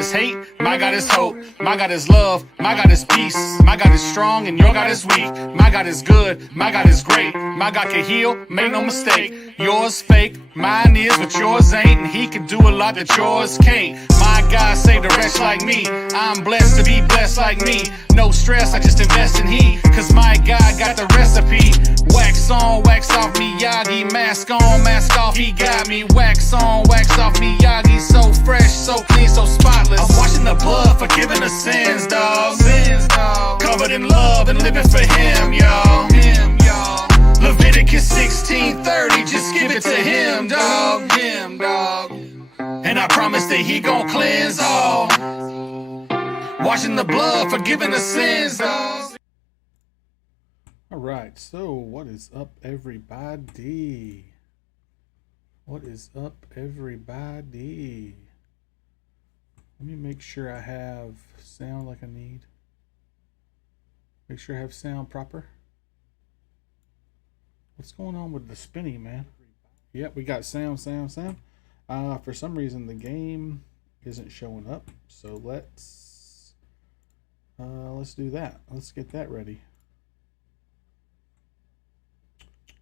is hate, my God is hope. My God is love, my God is peace. My God is strong and your God is weak. My God is good, my God is great. My God can heal, make no mistake. Yours fake, mine is, but yours ain't. And he can do a lot that yours can't. My God saved a wretch like me. I'm blessed to be blessed like me. No stress, I just invest in he. Cause my God got the recipe. Wax on, wax off Miyagi. Mask on, mask off, he got me. Wax on, wax off Miyagi. So fresh, so clean, so spotless. I'm washing the blood, forgiving the sins, dog. Covered in love and living for him, y'all. Leviticus 16:30, just give it to him, dog. And I promise that he gon' cleanse all. Washing the blood, forgiving the sins, dog. Alright, so what is up, everybody? What is up, everybody? Let me make sure I have sound like I need. Make sure I have sound proper. What's going on with the spinning, man? Yep, we got sound. For some reason the game isn't showing up, so let's do that. Let's get that ready.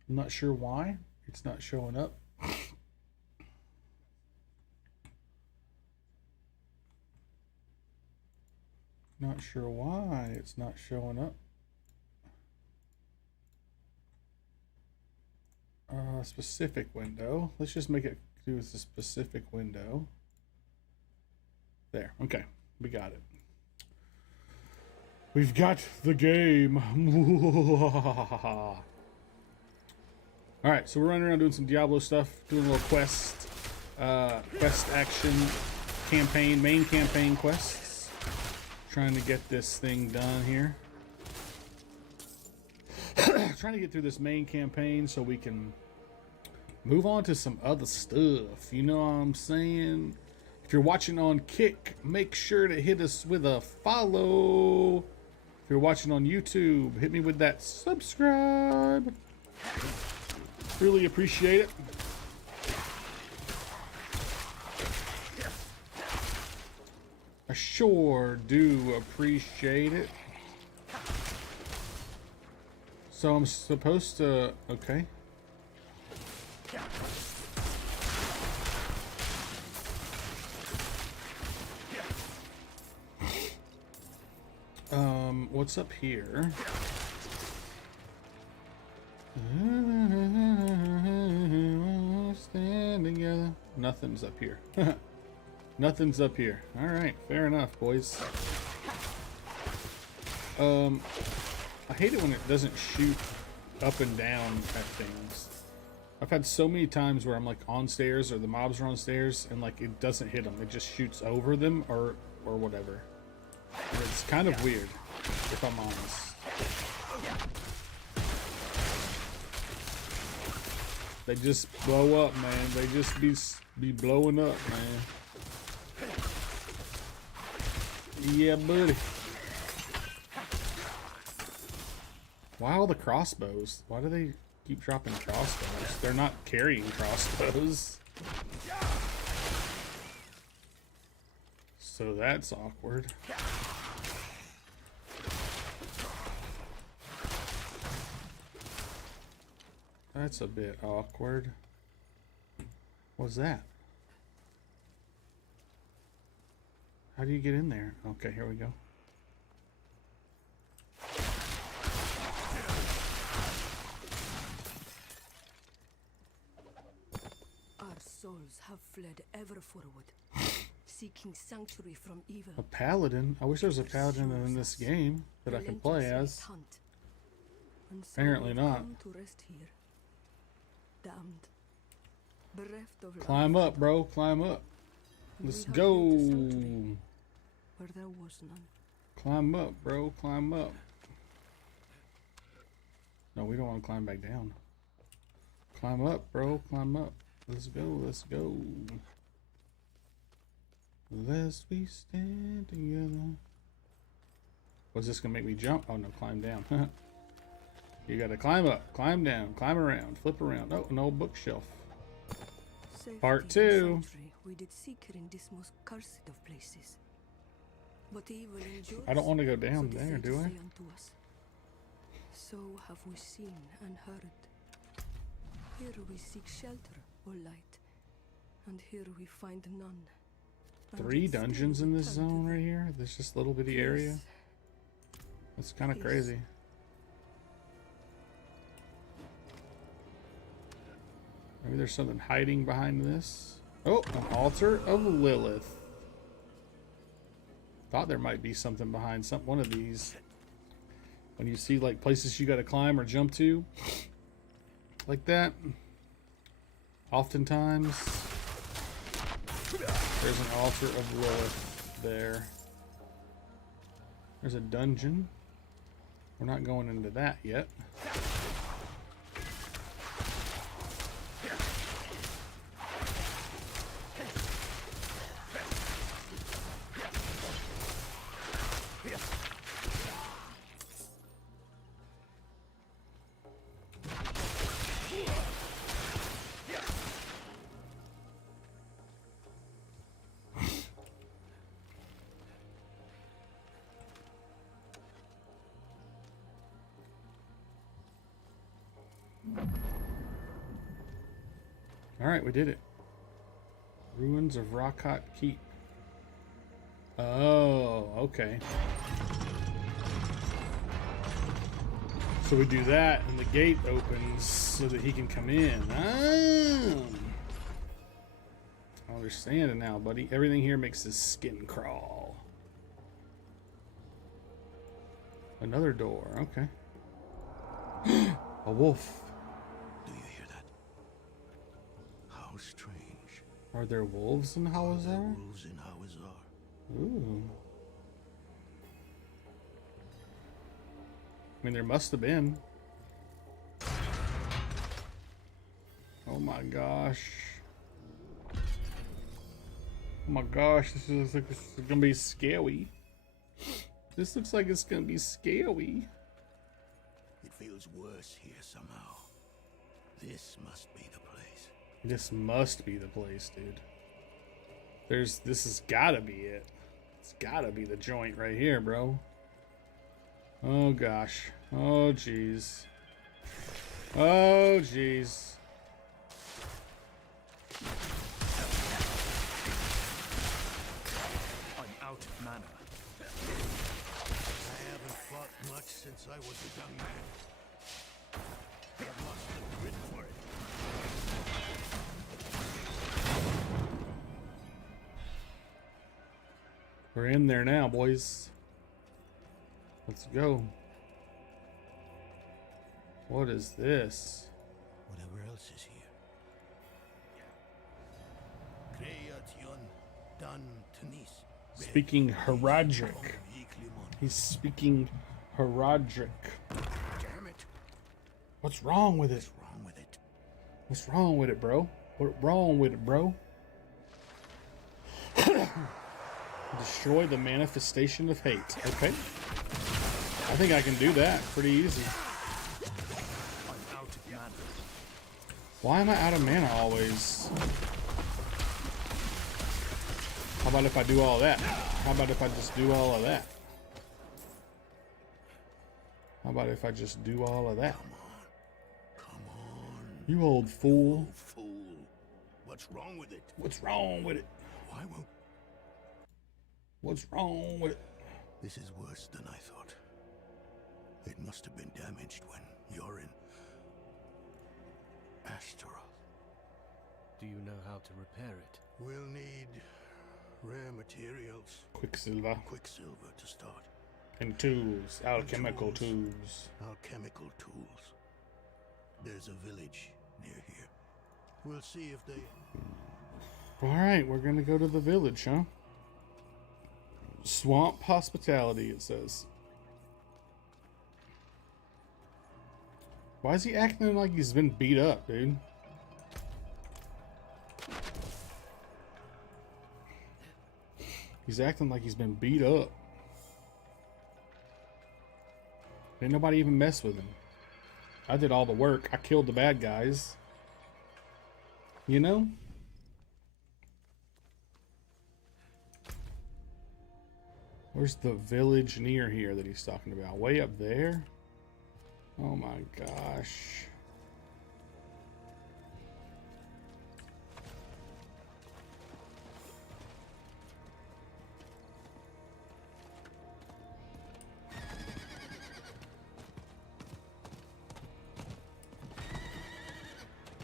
I'm not sure why it's not showing up. Not sure why it's not showing up. Specific window. Let's just make it do with the specific window. There. Okay. We got it. We've got the game. Alright, so we're running around doing some Diablo stuff, doing a little quest action campaign, main campaign quests. Trying to get this thing done here. Trying to get through this main campaign so we can move on to some other stuff. You know what I'm saying? If you're watching on Kick, make sure to hit us with a follow. If you're watching on YouTube, hit me with that subscribe. Really appreciate it. I sure do appreciate it. So I'm supposed to, okay. What's up here? Stand together. Nothing's up here. Nothing's up here. All right, fair enough, boys. I hate it when it doesn't shoot up and down at things. I've had so many times where I'm like on stairs or the mobs are on stairs and like it doesn't hit them. It just shoots over them or whatever. And it's kind of weird, if I'm honest. They just blow up, man. They just be blowing up, man. Yeah, buddy. Why all the crossbows? Why do they keep dropping crossbows? They're not carrying crossbows. So that's awkward. That's a bit awkward. What's that? How do you get in there? Okay, here we go. Our souls have fled ever forward, seeking sanctuary from evil. A paladin? I wish there was a paladin in this game that I can play as. Apparently not. To rest here, damned, bereft of Climb up, bro. Climb up. Let's go. Where there was none. Climb up, bro. Climb up. No, we don't want to climb back down. Climb up, bro. Climb up. Let's go. Let's go. Lest we stand together. Was this gonna make me jump? Oh no, climb down. You gotta climb up, climb down, climb around, flip around. Oh, an old bookshelf. Part 2. We did seek her in this most cursed of places. But evil endures. I don't want to go So down the there, saints do I? say unto us. So have we seen and heard. Here we seek shelter, O light, and here we find none. And 3 yet still dungeons we in this turn to zone thee. right here. There's just little bitty area. Peace, That's kind of Peace. crazy. Maybe there's something hiding behind this. Oh, an altar of Lilith. Thought there might be something behind one of these. When you see like places you got to climb or jump to, like that, oftentimes there's an altar of Lilith there. There's a dungeon. We're not going into that yet. Alright, we did it. Ruins of Rakat Keep. Oh, okay. So we do that and the gate opens so that he can come in. Oh. I understand it now, buddy. Everything here makes his skin crawl. Another door, okay. A wolf. Do you hear that? How strange. Are there wolves in There Hawazar? wolves in Hawazar. Ooh. I mean, there must have been. Oh my gosh. Oh my gosh, this looks like this is gonna be scary. This looks like it's gonna be scary. It feels worse here somehow. This must be the place. This must be the place, dude. This has gotta be it. It's gotta be the joint right here, bro. Oh gosh. Oh jeez. Oh jeez. I'm out of mana. I haven't fought much since I was a young man. I've lost the grit for it. We're in there now, boys. Let's go. What is this? Whatever else is here. Creation dan tenis. Speaking Herodric. Iklimon. He's speaking Herodric. Damn it. What's wrong with it? What's wrong with it? What's wrong with it, bro? What's wrong with it, bro? Destroy the manifestation of hate. Okay. I think I can do that pretty easy. I'm out of mana. Why am I out of mana always? How about if I do all that? How about if I just do all of that? How about if I just do all of that? Come on, You old fool. fool. What's wrong with it? What's wrong with it? Why won't... What's wrong with it? This is worse than I thought. It must have been damaged when you're in Astaroth. Do you know how to repair it? We'll need rare materials, Quicksilver quicksilver to start, and tools, alchemical tools. alchemical tools. There's a village near here. We'll see if they... All right, we're gonna go to the village, huh? Swamp hospitality, it says. Why is he acting like he's been beat up, dude? He's acting like he's been beat up. Ain't nobody even mess with him. I did all the work. I killed the bad guys. You know? Where's the village near here that he's talking about? Way up there? Oh my gosh.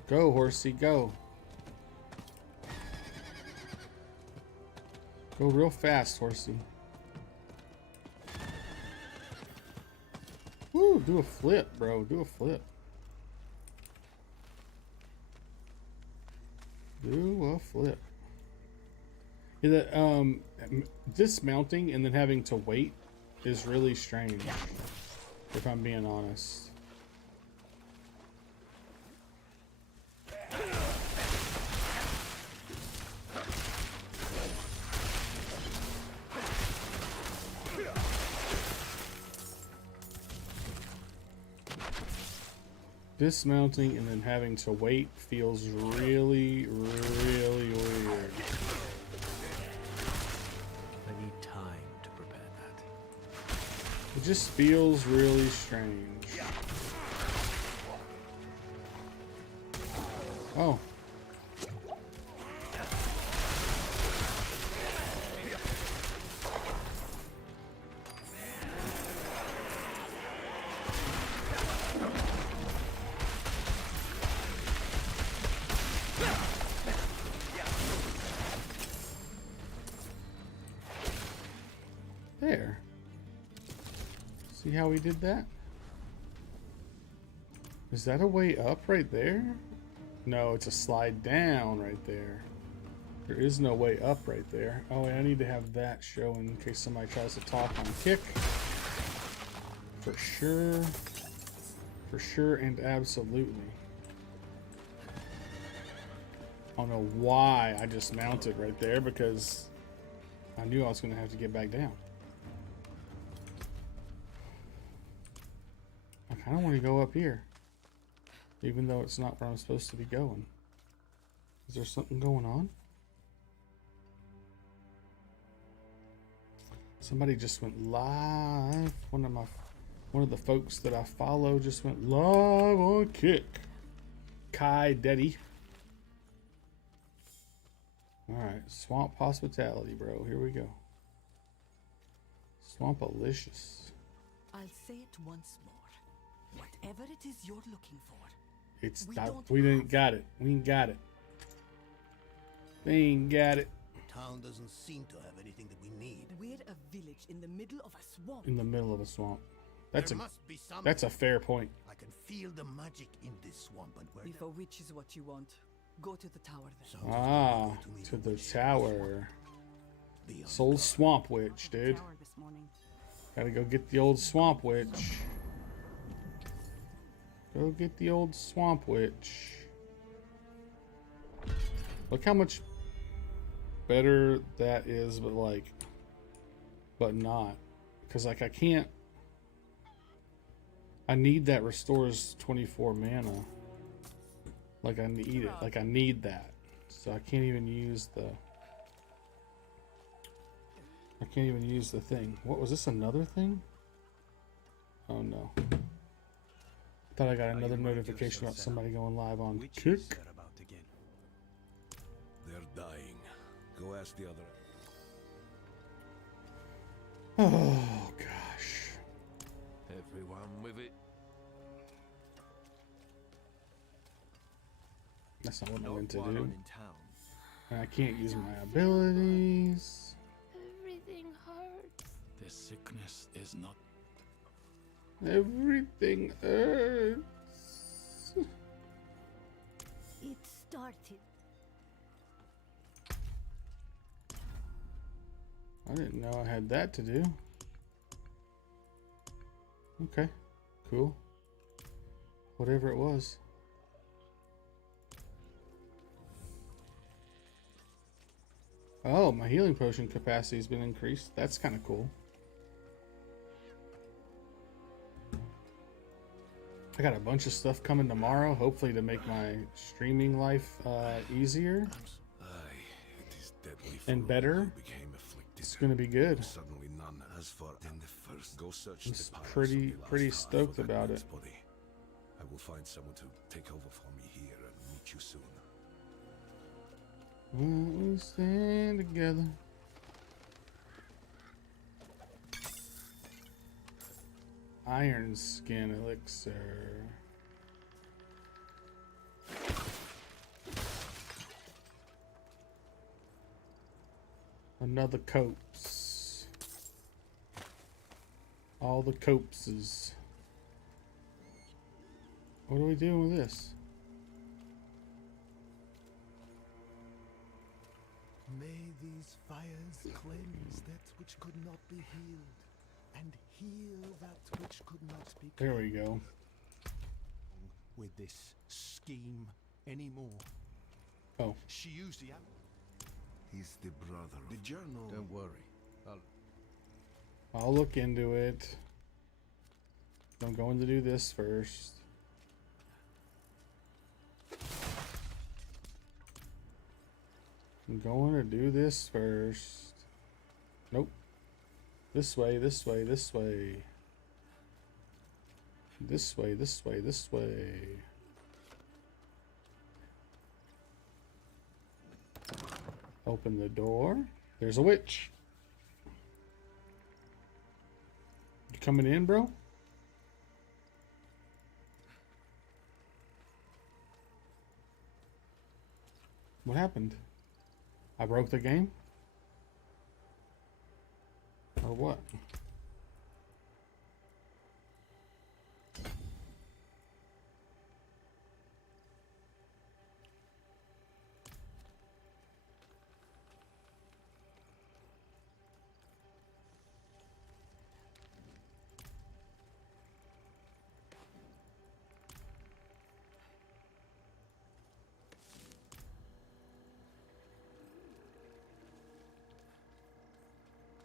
Go, horsey, go. Go real fast, horsey. Woo, do a flip, bro. Do a flip. Do a flip. Yeah, that, dismounting and then having to wait is really strange, if I'm being honest. Dismounting and then having to wait feels really, really weird. I need time to prepare that. It just feels really strange. Oh. There. See how we did that? Is that a way up right there? No, it's a slide down right there. There is no way up right there. Oh, and I need to have that showing in case somebody tries to talk on kick. For sure. For sure and absolutely. I don't know why I just mounted right there because I knew I was going to have to get back down. I kind of want to go up here, even though it's not where I'm supposed to be going. Is there something going on? Somebody just went live. One of the folks that I follow just went live on Kick. Kai Deddy. All right, Swamp Hospitality, bro. Here we go. Swampalicious. I'll say it once more. Whatever it is you're looking for, It's we didn't got it. We ain't got it. They ain't got it. Town doesn't seem to have anything that we need. we're a village in the middle of a swamp. In the middle of a swamp. That's There a must be something. that's a fair point. I can feel the magic in this swamp, and where If a witch is what you want, go to the tower then. sounds as Ah, though you to me to the the witch tower. beyond Soul God. Swamp Witch, dude. Tower this morning. Gotta go get the old Swamp Witch. Go get the old Swamp Witch. Look how much better that is, but not. Because, like, I can't. I need that restores 24 mana. Like, I need it. Like, I need that. So I can't even use the. I can't even use the thing. What was this? Another thing? Oh no. Thought I got another notification about somebody going live on Kick. about again. They're dying. Go ask the other. Oh gosh. Everyone with it. That's not what I Not meant to while I'm do. in town. And I can't use my abilities. Everything hurts. The sickness is not. Everything hurts. It started. I didn't know I had that to do. Okay. Cool. Whatever it was. Oh, my healing potion capacity has been increased. That's kind of cool. I got a bunch of stuff coming tomorrow, hopefully to make my streaming life easier Aye, it is deadly and for better. all who became afflicted It's gonna be good. Suddenly none. As for then the first, go search It's the piles pretty- of the pretty last stoked half of that about man's it. Body. I will find someone to take over for me here and meet you soon. We stand together. Iron skin elixir. Another copse. All the copses. What are we doing with this? May these fires cleanse that which could not be healed, and heal that which could not be There we go. with this scheme anymore. Oh. She used the He's the brother. The journal. Don't worry. I'll look into it. I'm going to do this first. I'm going to do this first. Nope. This way, this way, this way. This way, this way, this way. Open the door. There's a witch. You coming in, bro? What happened? I broke the game? Or what?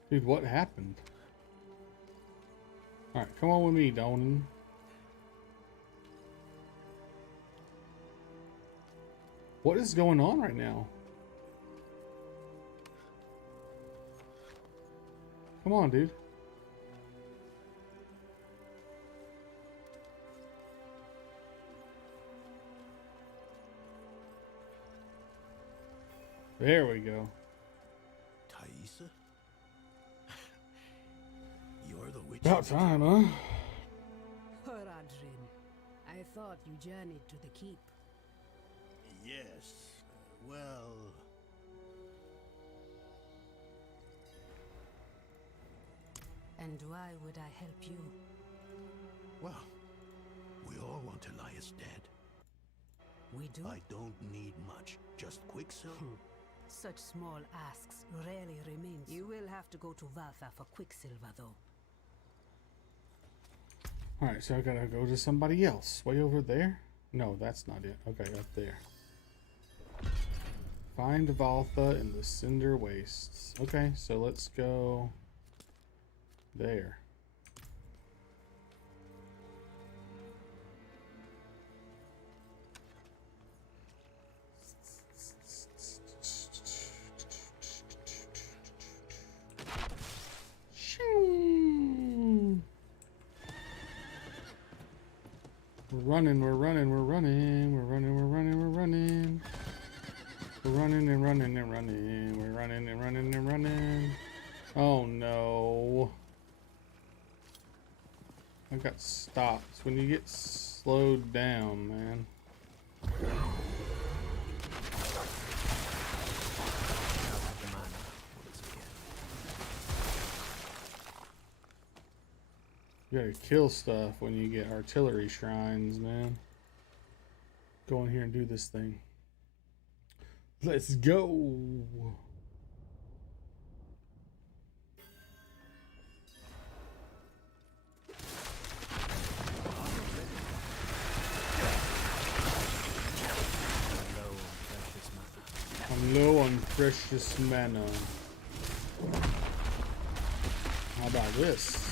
Dude, what happened? Alright, come on with me, Donan. What is going on right now? Come on, dude. There we go. Thaisa? You're the witch. About time, huh? Horadrim, I thought you journeyed to the keep. Yes. Well. And why would I help you? Well, we all want Elias dead. We do? I don't need much. Just Quicksilver. Such small asks rarely remains. You will have to go to Valtha for Quicksilver, though. Alright, so I gotta go to somebody else. Way over there? No, that's not it. Okay, up there. Find Valtha in the Cinder Wastes. Okay, so let's go there. We're running, we're running, we're running, we're running, we're running, we're running. We're running and running and running. We're running and running and running. Oh no. I got stopped. When you get slowed down, man. You gotta kill stuff when you get artillery shrines, man. Go in here and do this thing. Let's go. I'm low on precious mana. How about this?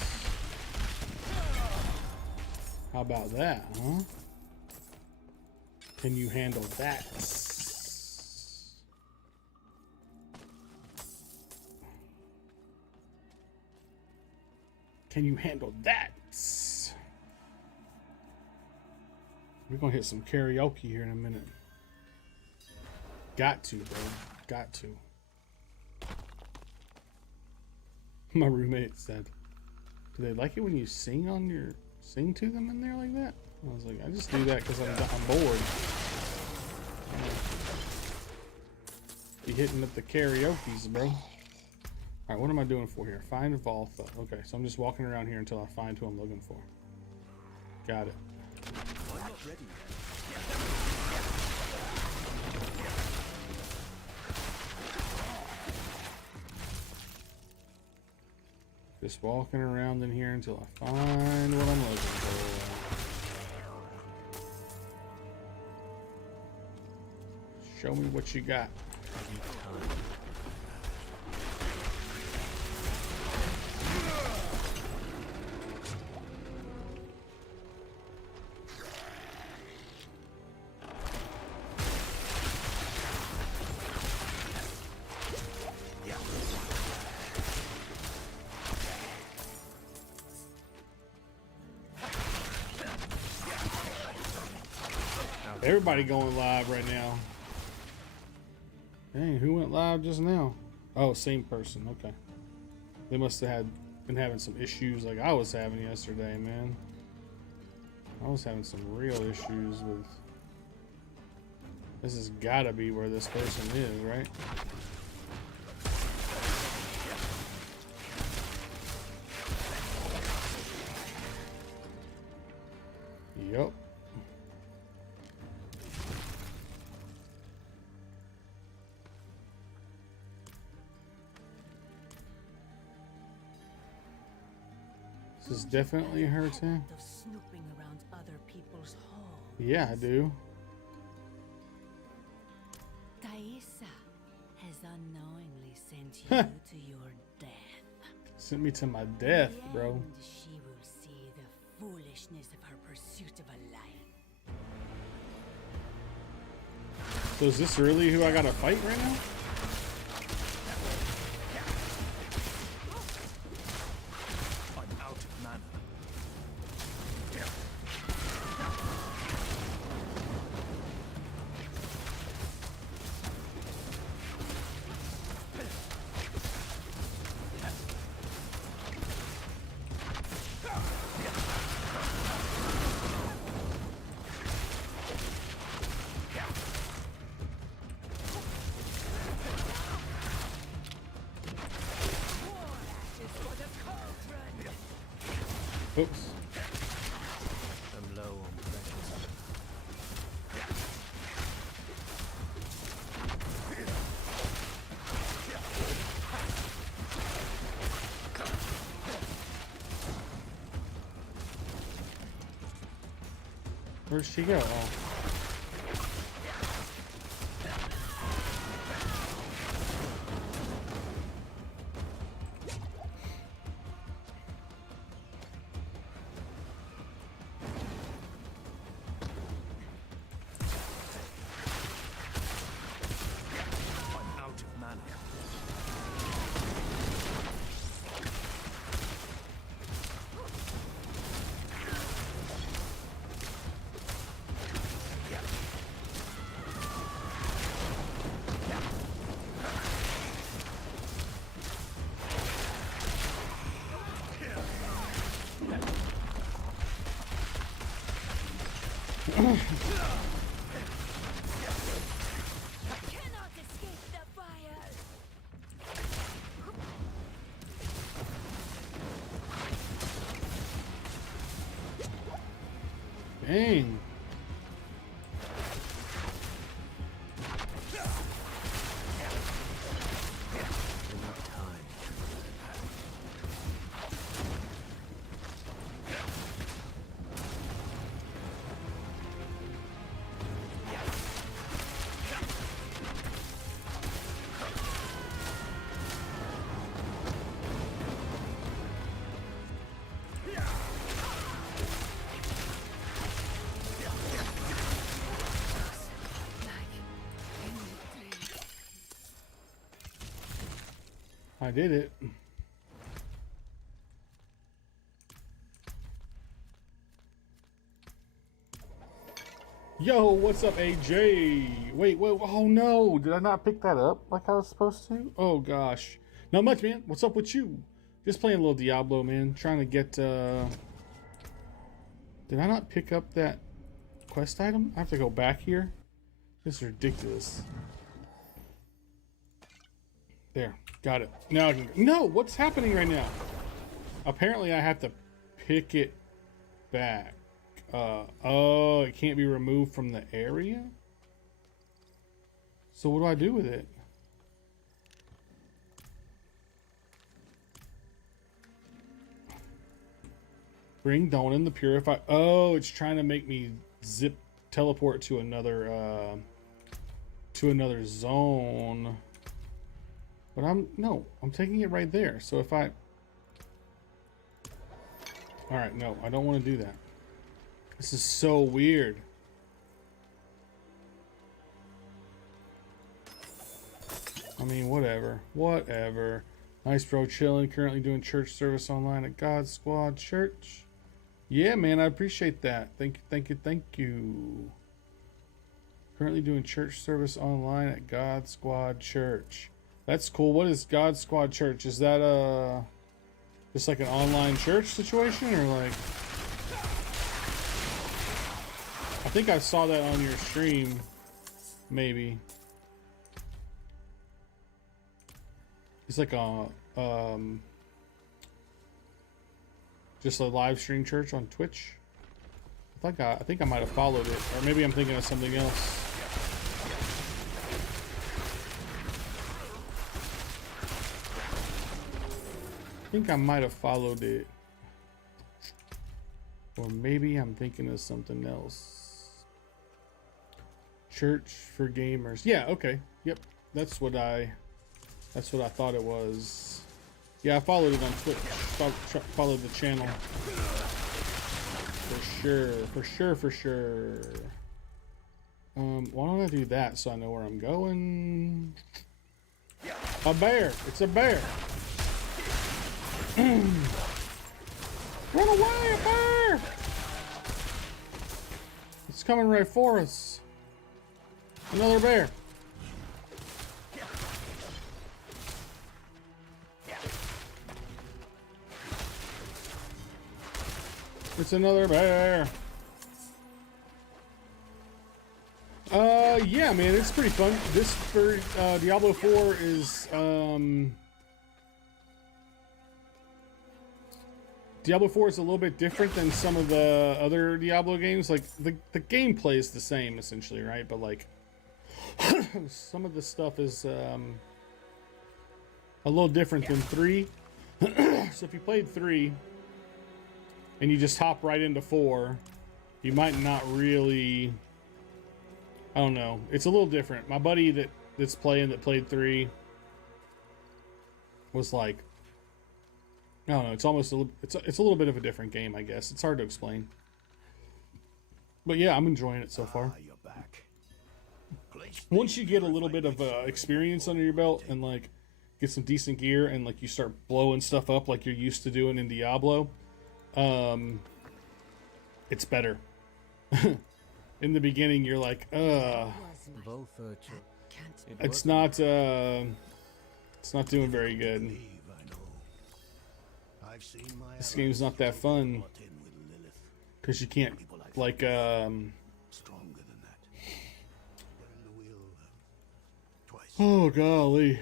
How about that, huh? Can you handle that? Can you handle that? We're gonna hit some karaoke here in a minute. Got to, bro. Got to. My roommate said, do they like it when you sing to them in there like that? I was like, I just do that because I'm bored. Be hitting up the karaoke's, bro. Alright, what am I doing for here? Find Valtha. Okay, so I'm just walking around here until I find who I'm looking for. Got it. I'm not ready yet. Just walking around in here until I find what I'm looking for. Show me what you got. Everybody going live right now. Dang, who went live just now? Oh, same person. Okay. They must have been having some issues like I was having yesterday, man. I was having some real issues with... This has gotta be where this person is, right? Yup. This is definitely her too. Of snooping around other people's homes. Yeah, I do. Thaisa has unknowingly sent you to your death. Sent me to my death, bro. And she will see the foolishness of her pursuit of a lion. So is this really who I gotta fight right now? I'm out of mana. Oops. I'm low on precious. Where'd she go? Oh. I'm out of mana. Cannot escape the fire. Dang. Enough time. I did it. Yo, what's up, AJ? Wait, oh no, did I not pick that up like I was supposed to? Oh gosh. Not much, man. What's up with you? Just playing a little Diablo, man. Trying to get, Did I not pick up that quest item? I have to go back here? This is ridiculous. There, got it. Now I can... No, what's happening right now? Apparently I have to pick it back. Oh, it can't be removed from the area? So what do I do with it? Bring Donan the Purify. Oh, it's trying to make me teleport to another zone. But I'm taking it right there. So if I... Alright, no, I don't want to do that. This is so weird. I mean, whatever. Whatever. Nice, bro. Chilling. Currently doing church service online at God Squad Church. Yeah, man, I appreciate that. Thank you. Currently doing church service online at God Squad Church. That's cool. What is God Squad Church? Is that just like an online church situation, or like... I think I saw that on your stream, maybe. It's like a just a live stream church on Twitch. I think I might have followed it, or maybe I'm thinking of something else. I think I might have followed it, or maybe I'm thinking of something else. Church for gamers. Yeah. Okay. Yep. That's what I thought it was. Yeah, I followed it on Twitch. Followed the channel. For sure. Why don't I do that so I know where I'm going? A bear! It's a bear! Run away, a bear! It's coming right for us. Another bear. It's another bear. Yeah, man, it's pretty fun. This for Diablo 4 is Diablo 4 is a little bit different than some of the other Diablo games. Like the gameplay is the same essentially, right? But like some of the stuff is a little different than 3. So if you played 3 and you just hop right into 4, you might not really... I don't know. It's a little different. My buddy that's playing that played 3 was like... I don't know. It's almost it's a little bit of a different game, I guess. It's hard to explain. But yeah, I'm enjoying it so far. You're back. Once you get a little bit of experience under your belt and like get some decent gear and like you start blowing stuff up like you're used to doing in Diablo, it's better. In the beginning, you're like, Both it's not doing very good. This game's not that fun because you can't like stronger than that. Turn the wheel twice. Oh golly.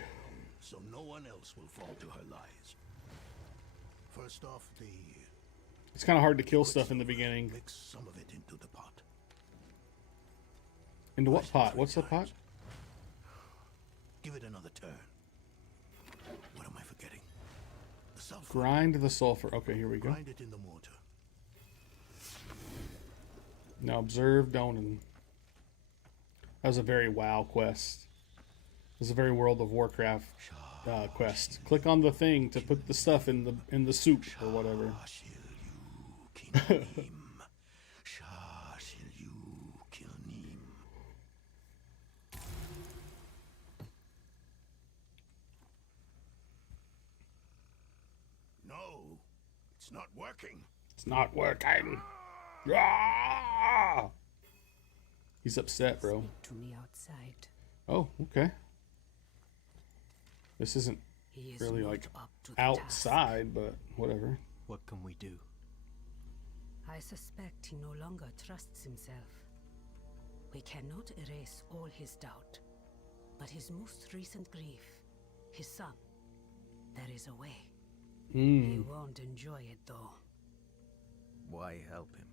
So no one else will fall to her lies. First off, it's kind of hard to kill stuff in the beginning. mix some of it into the pot. Into what pot? What's the pot? Give it another turn. What am I forgetting? The sulfur. Grind the sulfur. Okay, here we go. Grind it in the mortar. Now observe Donan. That was a very WoW quest. It was a very World of Warcraft quest. Click on the thing to put the stuff in the soup or whatever. No, it's not working. It's not working. Ah! He's upset, bro. Speak to me outside. Oh, okay. This isn't He is really not like up to the task. outside, but whatever. What can we do? I suspect he no longer trusts himself. We cannot erase all his doubt, but his most recent grief, his son, there is a way. He won't enjoy it though. Why help him?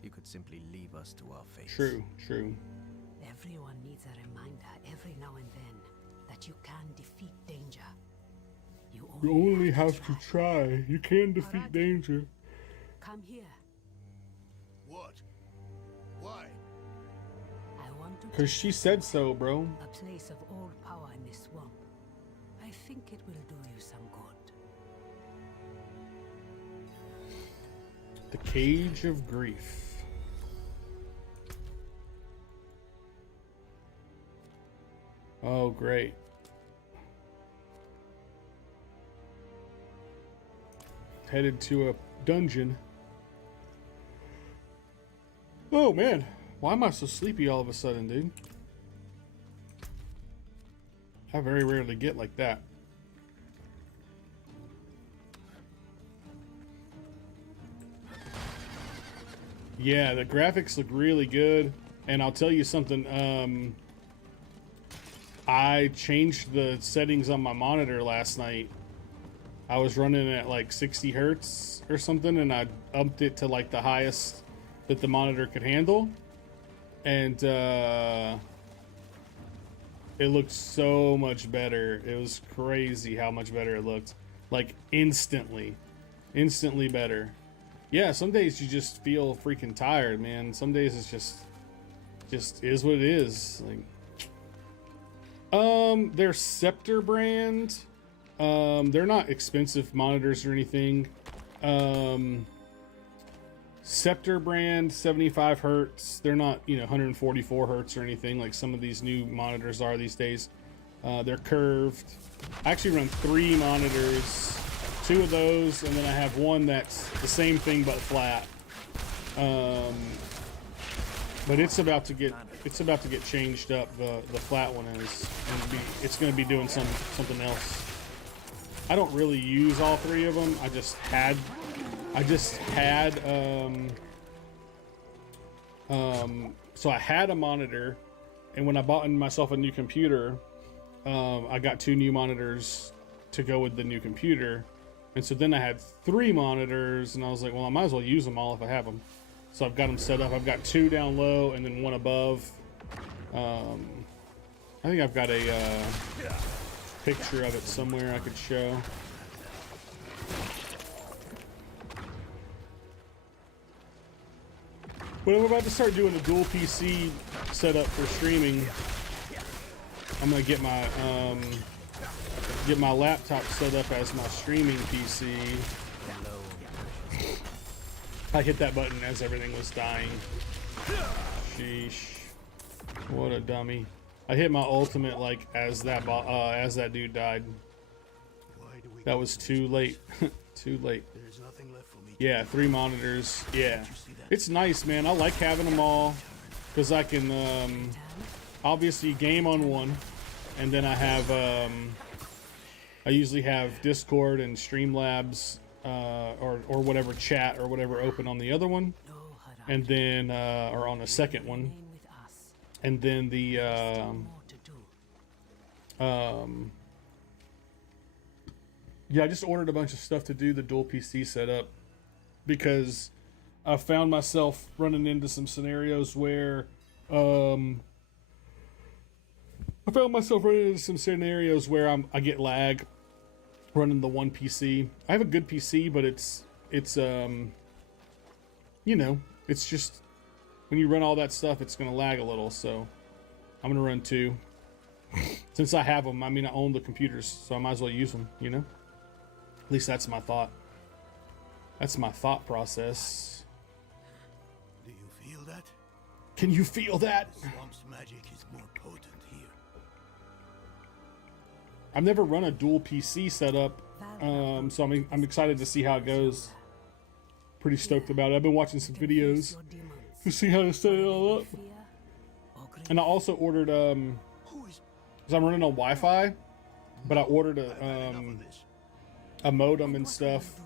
He could simply leave us to our fate. True, true. Everyone needs a reminder every now and then that you can defeat danger. You only have to try. You can defeat danger. Come here. What? Why? I want to Cause she said so, bro. a place of old power in this swamp. I think it will do you some good. The Cage of Grief. Oh, great. Headed to a dungeon. Oh, man. Why am I so sleepy all of a sudden, dude? I very rarely get like that. Yeah, the graphics look really good. And I'll tell you something, I changed the settings on my monitor last night. I was running at like 60 hertz or something, and I upped it to like the highest that the monitor could handle. And it looked so much better. It was crazy how much better it looked. Like instantly better. Yeah, some days you just feel freaking tired, man. Some days it's just is what it is. Like, their Scepter brand. They're not expensive monitors or anything. Scepter brand, 75 hertz. They're not, 144 hertz or anything like some of these new monitors are these days. They're curved. I actually run 3 monitors, 2 of those, and then I have one that's the same thing but flat. But it's about to get changed up. The flat one is, and it's going to be doing something else. I don't really use all 3 of them. I just had so I had a monitor, and when I bought myself a new computer, I got 2 new monitors to go with the new computer, and so then I had 3 monitors, and I was like, well, I might as well use them all if I have them. So I've got them set up. I've got 2 down low and then 1 above. I think I've got a picture of it somewhere I could show. But I'm about to start doing a dual PC setup for streaming. I'm gonna get my laptop set up as my streaming PC. I hit that button as everything was dying. Sheesh. What a dummy. I hit my ultimate like as that dude died. That was too late. Too late. There's nothing left for me. Yeah, 3 monitors. Yeah. It's nice, man. I like having them all because I can obviously game on one, and then I have I usually have Discord and Streamlabs or whatever chat or whatever open on the other one, and then or on the second one, and then the yeah, I just ordered a bunch of stuff to do the dual PC setup because I found myself running into some scenarios where I get lag running the one PC. I have a good PC, but it's it's just when you run all that stuff, it's gonna lag a little. So I'm gonna run 2 since I have them. I mean, I own the computers, so I might as well use them. At least that's my thought. That's my thought process. Do you feel that? Can you feel that? Swamp's magic is more potent here. I've never run a dual PC setup, so I'm excited to see how it goes. Pretty stoked about it. I've been watching some videos to see how to set it all up. And I also ordered because I'm running on Wi-Fi, but I ordered a modem and stuff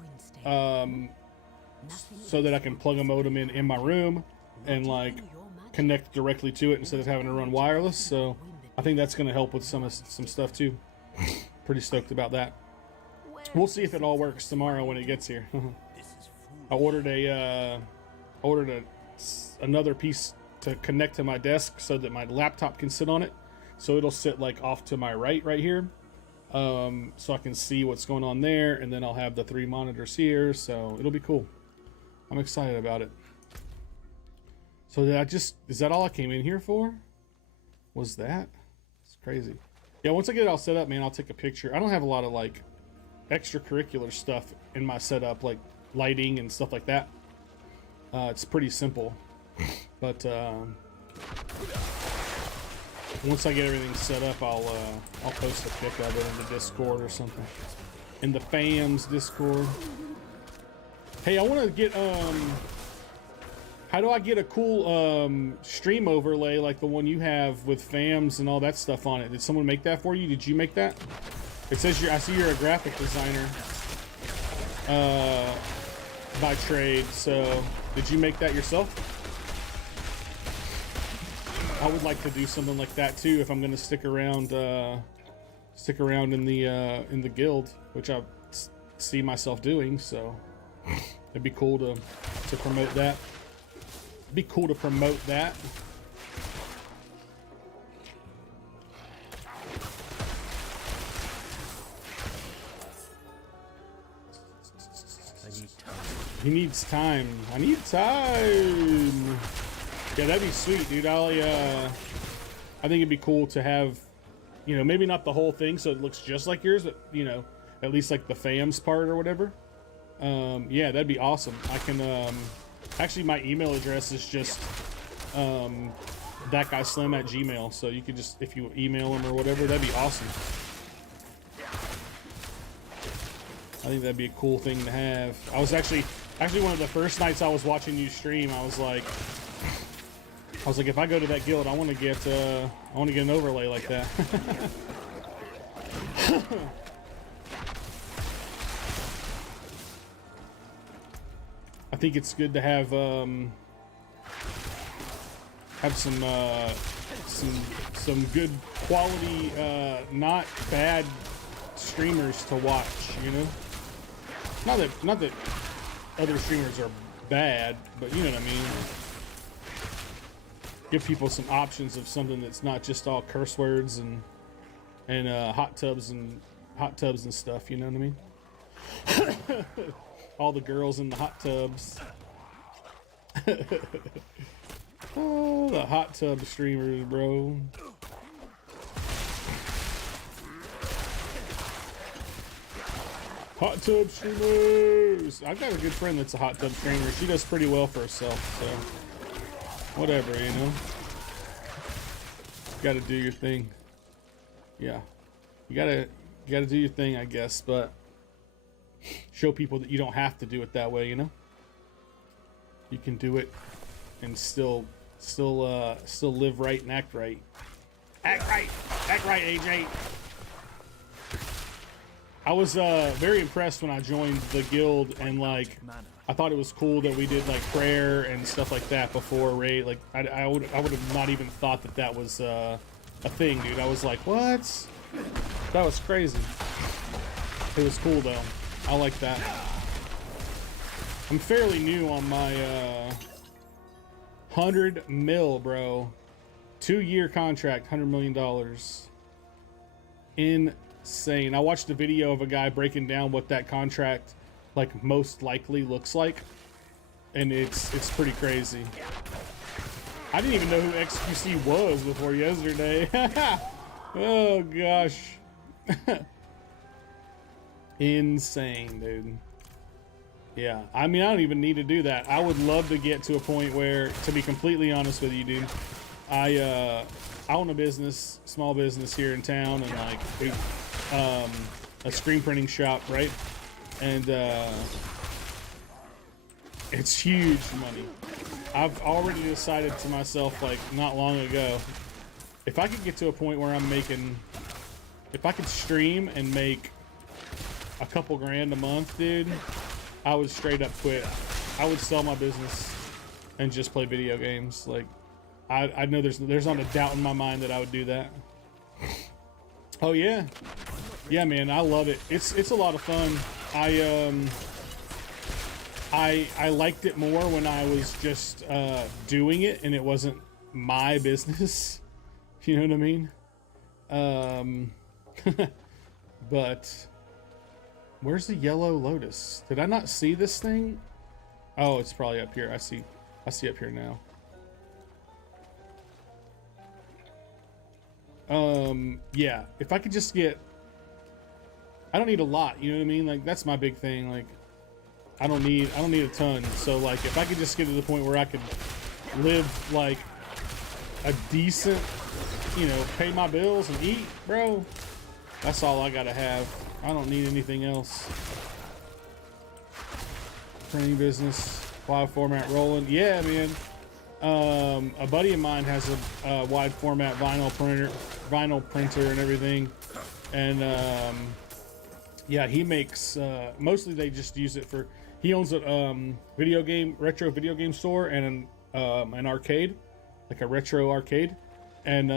so that I can plug a modem in my room and like connect directly to it instead of having to run wireless. So I think that's going to help with some stuff too. Pretty stoked about that. We'll see if it all works tomorrow when it gets here. I ordered another piece to connect to my desk so that my laptop can sit on it. So it'll sit like off to my right here. So I can see what's going on there, and then I'll have the 3 monitors here, so it'll be cool. I'm excited about it. So is that all I came in here for? Was that? It's crazy. Yeah, once I get it all set up, man, I'll take a picture. I don't have a lot of like extracurricular stuff in my setup, like lighting and stuff like that. It's pretty simple, but once I get everything set up, I'll post a pic of it in the Discord or something, in the fams Discord. Hey, I want to get how do I get a cool stream overlay like the one you have with fams and all that stuff on it? Did someone make that for you? Did you make that? It says I see you're a graphic designer by trade, so did you make that yourself? I would like to do something like that too if I'm going to stick around in the guild, which I see myself doing. So it'd be cool to promote that. It'd be cool to promote that. I need time. He needs time. I need time. Yeah, that'd be sweet, dude. I think it'd be cool to have, you know, maybe not the whole thing so it looks just like yours, but, you know, at least like the fams part or whatever. Yeah, that'd be awesome. I can, actually my email address is just, thatguyslim@gmail. So you could just, if you email him or whatever, that'd be awesome. I think that'd be a cool thing to have. I was actually one of the first nights I was watching you stream, I was like, if I go to that guild, I want to get an overlay like that. I think it's good to have some good quality, not bad streamers to watch. You know, not that other streamers are bad, but you know what I mean. Give people some options of something that's not just all curse words and hot tubs and stuff. You know what I mean? All the girls in the hot tubs. Oh, the hot tub streamers, bro. Hot tub streamers. I've got a good friend that's a hot tub streamer. She does pretty well for herself, so whatever, you know. Got to do your thing. Yeah, you gotta do your thing, I guess, but show people that you don't have to do it that way, you know. You can do it and still live right and act right. Act right, AJ. I was very impressed when I joined the guild, and like I thought it was cool that we did like prayer and stuff like that before raid. Like I would have not even thought that was a thing, dude. I was like, what? That was crazy. It was cool though. I like that. I'm fairly new on my 100 mil, bro. 2-year contract, $100 million. Insane. I watched a video of a guy breaking down what that contract like most likely looks like, and it's pretty crazy. I didn't even know who XQC was before yesterday. Oh gosh. Insane, dude. Yeah, I mean, I don't even need to do that. I would love to get to a point where, to be completely honest with you, dude, I own a business, small business here in town, and like a screen printing shop, right? And it's huge money. I've already decided to myself, like not long ago, if I could get to a point where I'm making, if I could stream and make a couple grand a month, dude, I would straight up quit. I would sell my business and just play video games. Like, I know there's not a doubt in my mind that I would do that. Oh yeah, yeah, man, I love it. It's a lot of fun. I liked it more when I was just doing it and it wasn't my business. You know what I mean? But where's the yellow lotus? Did I not see this thing? Oh, it's probably up here. I see up here now. Yeah, if I could just get, I don't need a lot, you know what I mean? Like, that's my big thing. Like, I don't need a ton. So like, if I could just get to the point where I could live like a decent, you know, pay my bills and eat, bro, that's all I gotta have. I don't need anything else. Printing business, wide format rolling. Yeah, man. A buddy of mine has a wide format vinyl printer and everything, and yeah, he makes mostly they just use it for, he owns a retro video game store and an arcade, like a retro arcade, and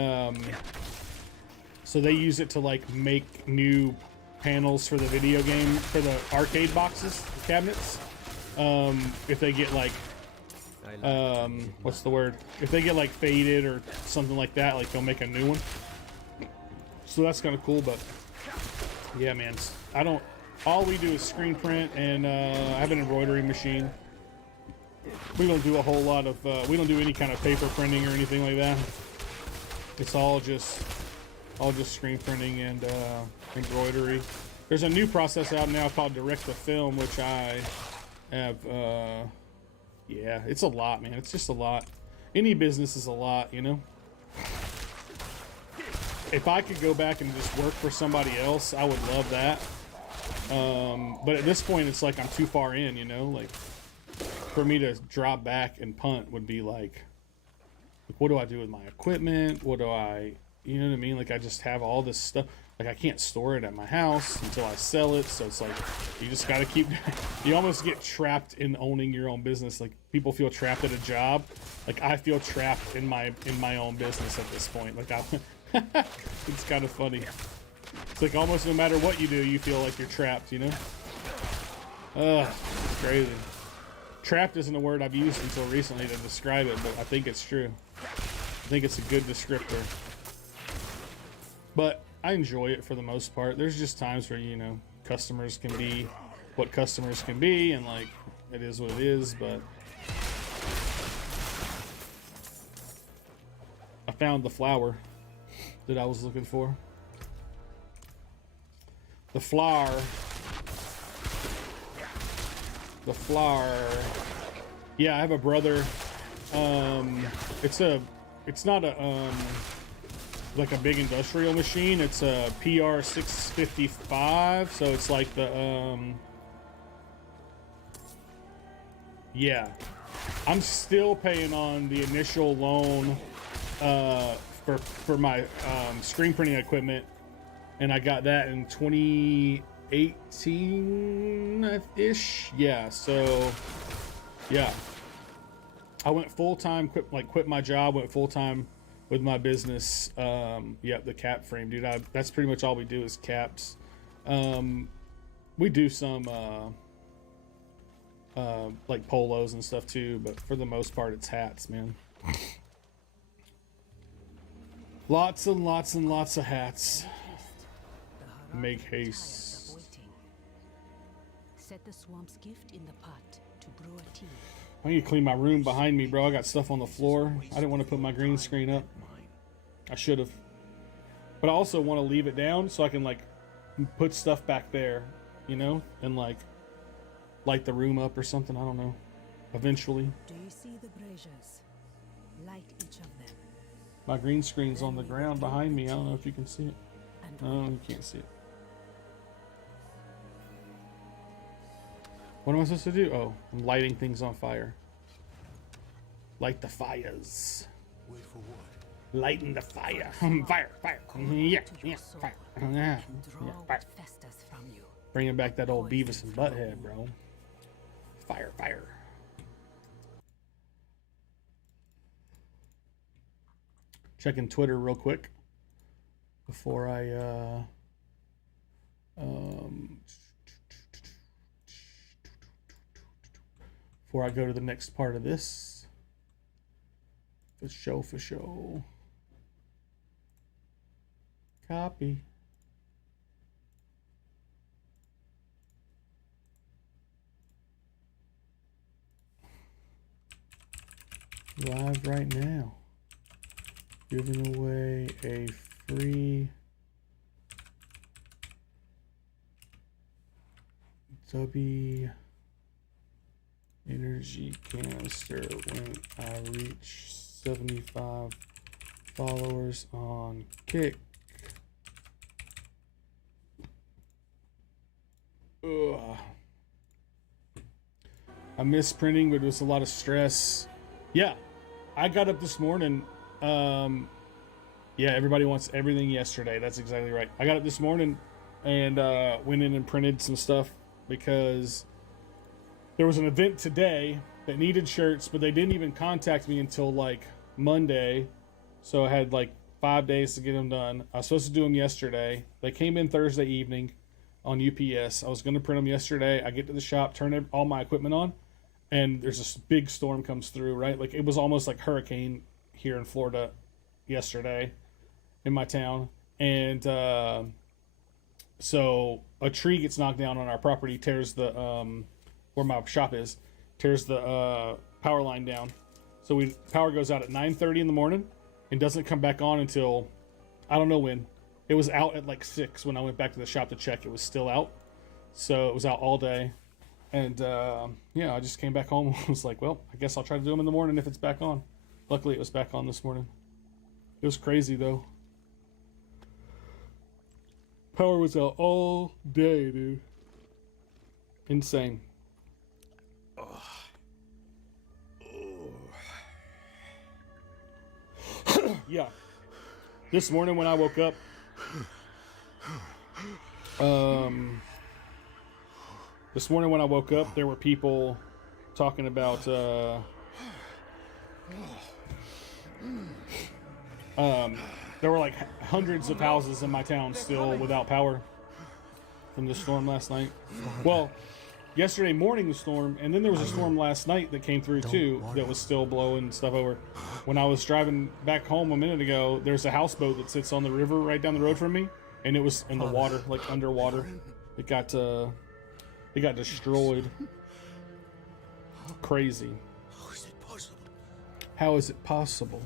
so they use it to like make new panels for the video game, for the arcade boxes, cabinets. If they get like what's the word, if they get like faded or something like that, like they'll make a new one. So that's kind of cool. But yeah, man, all we do is screen print, and I have an embroidery machine. We don't do a whole lot of we don't do any kind of paper printing or anything like that. It's all just screen printing and embroidery. There's a new process out now called direct to film, which I have yeah, it's a lot, man. It's just a lot. Any business is a lot, you know? If I could go back and just work for somebody else, I would love that. But at this point, it's like I'm too far in, you know? Like, for me to drop back and punt would be like, what do I do with my equipment? What do I, you know what I mean? Like, I just have all this stuff. Like, I can't store it at my house until I sell it. So it's like, you just got to keep, you almost get trapped in owning your own business. Like, people feel trapped at a job. Like, I feel trapped in my own business at this point. Like, it's kind of funny. It's like almost no matter what you do, you feel like you're trapped, you know? It's crazy. Trapped isn't a word I've used until recently to describe it, but I think it's true. I think it's a good descriptor. But I enjoy it for the most part. There's just times where, you know, customers can be what customers can be, and like, it is what it is, but I found the flower that I was looking for. The flower. Yeah, I have a brother. It's not a like a big industrial machine. It's a PR 655, so it's like the yeah, I'm still paying on the initial loan for my screen printing equipment, and I got that in 2018-ish. Yeah, so yeah, I went full-time, quit my job, went full-time with my business. Yeah, the cap frame, dude. That's pretty much all we do is caps. We do some like polos and stuff too, but for the most part, it's hats, man. Lots and lots and lots of hats. Make haste. Set the swamp's gift in the pot to brew a tea. I need to clean my room behind me, bro. I got stuff on the floor. I didn't want to put my green screen up. I should have. But I also want to leave it down so I can like put stuff back there, you know, and like light the room up or something. I don't know. Eventually. Do you see the braziers? Light each of them. My green screen's on the ground behind me. I don't know if you can see it. No, you can't see it. What am I supposed to do? Oh, I'm lighting things on fire. Light the fires. Wait for what? Lighting the fire. Fire, fire. Yeah, yeah, fire. Yeah, Draw yeah, fire. what festers from you. Bringing back that old Beavis and Butthead, bro. Fire, fire. Checking Twitter real quick before I before I go to the next part of this. For show. Copy. Live right now. Giving away a free Tubby energy canister when I reach 75 followers on Kick. Ugh. I miss printing, but it was a lot of stress. Yeah, I got up this morning. Yeah, everybody wants everything yesterday. That's exactly right. I got up this morning and went in and printed some stuff because there was an event today that needed shirts, but they didn't even contact me until like Monday. So I had like 5 days to get them done. I was supposed to do them yesterday. They came in Thursday evening on UPS. I was going to print them yesterday. I get to the shop, turn all my equipment on, and there's this big storm comes through, right? Like it was almost like hurricane here in Florida yesterday in my town. And so a tree gets knocked down on our property, tears the where my shop is, tears the power line down. So power goes out at 9:30 in the morning and doesn't come back on until I don't know when. It was out at like 6 when I went back to the shop to check. It was still out. So it was out all day. And yeah, I just came back home and was like, well, I guess I'll try to do them in the morning if it's back on. Luckily, it was back on this morning. It was crazy, though. Power was out all day, dude. Insane. Yeah. This morning when I woke up, there were people talking about there were like hundreds of houses in my town still without power from the storm last night. Well, yesterday morning the storm, and then there was a storm last night that came through too that was still blowing stuff over. When I was driving back home a minute ago, there's a houseboat that sits on the river right down the road from me, and it was in the water, like underwater. It got destroyed. Crazy. How is it possible? How is it possible?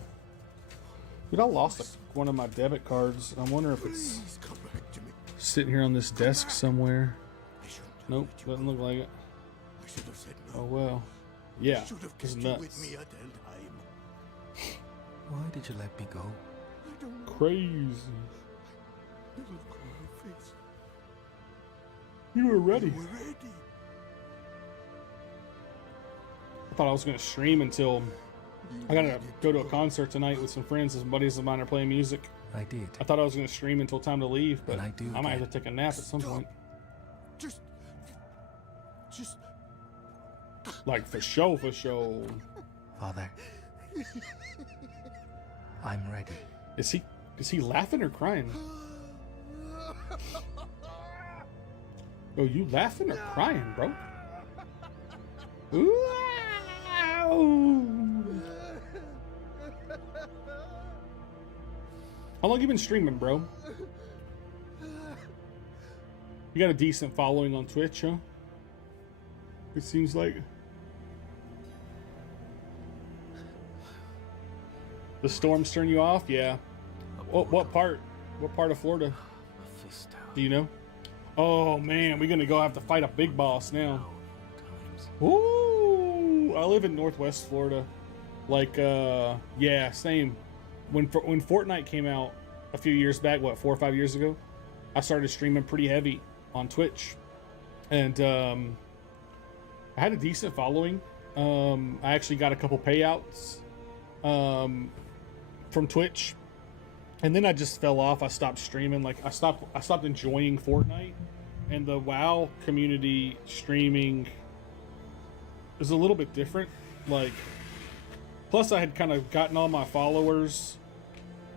Dude, I lost one of my debit cards. I wonder if it's Please come back to me. sitting here on this desk somewhere. I shouldn't have Nope, let you doesn't go. look like it. I should have said no. Oh well. Yeah, I should have it's kept you with nuts. me at Eldheim. Why did you let me go? I don't know. Crazy. The look on your face. You were ready. You were ready. I thought I was gonna stream until I gotta go to a concert tonight with some friends. Some buddies of mine are playing music. I did. I thought I was gonna stream until time to leave, but And I do I might have again. to take a nap at some point. Just Like for show, for show. Father. I'm ready. Is he laughing or crying? Bro, you laughing or crying, bro? Wow. How long you been streaming, bro? You got a decent following on Twitch, huh? It seems like. The storms turn you off? Yeah. What part? What part of Florida? Mephisto. Do you know? Oh man, we're gonna go have to fight a big boss now. Times. Ooh, I live in Northwest Florida. Like, yeah, same. When Fortnite came out a few years back, what, 4 or 5 years ago, I started streaming pretty heavy on Twitch, and I had a decent following. I actually got a couple payouts from Twitch, and then I just fell off. I stopped streaming. Like I stopped enjoying Fortnite, and the WoW community streaming is a little bit different. Like, plus I had kind of gotten all my followers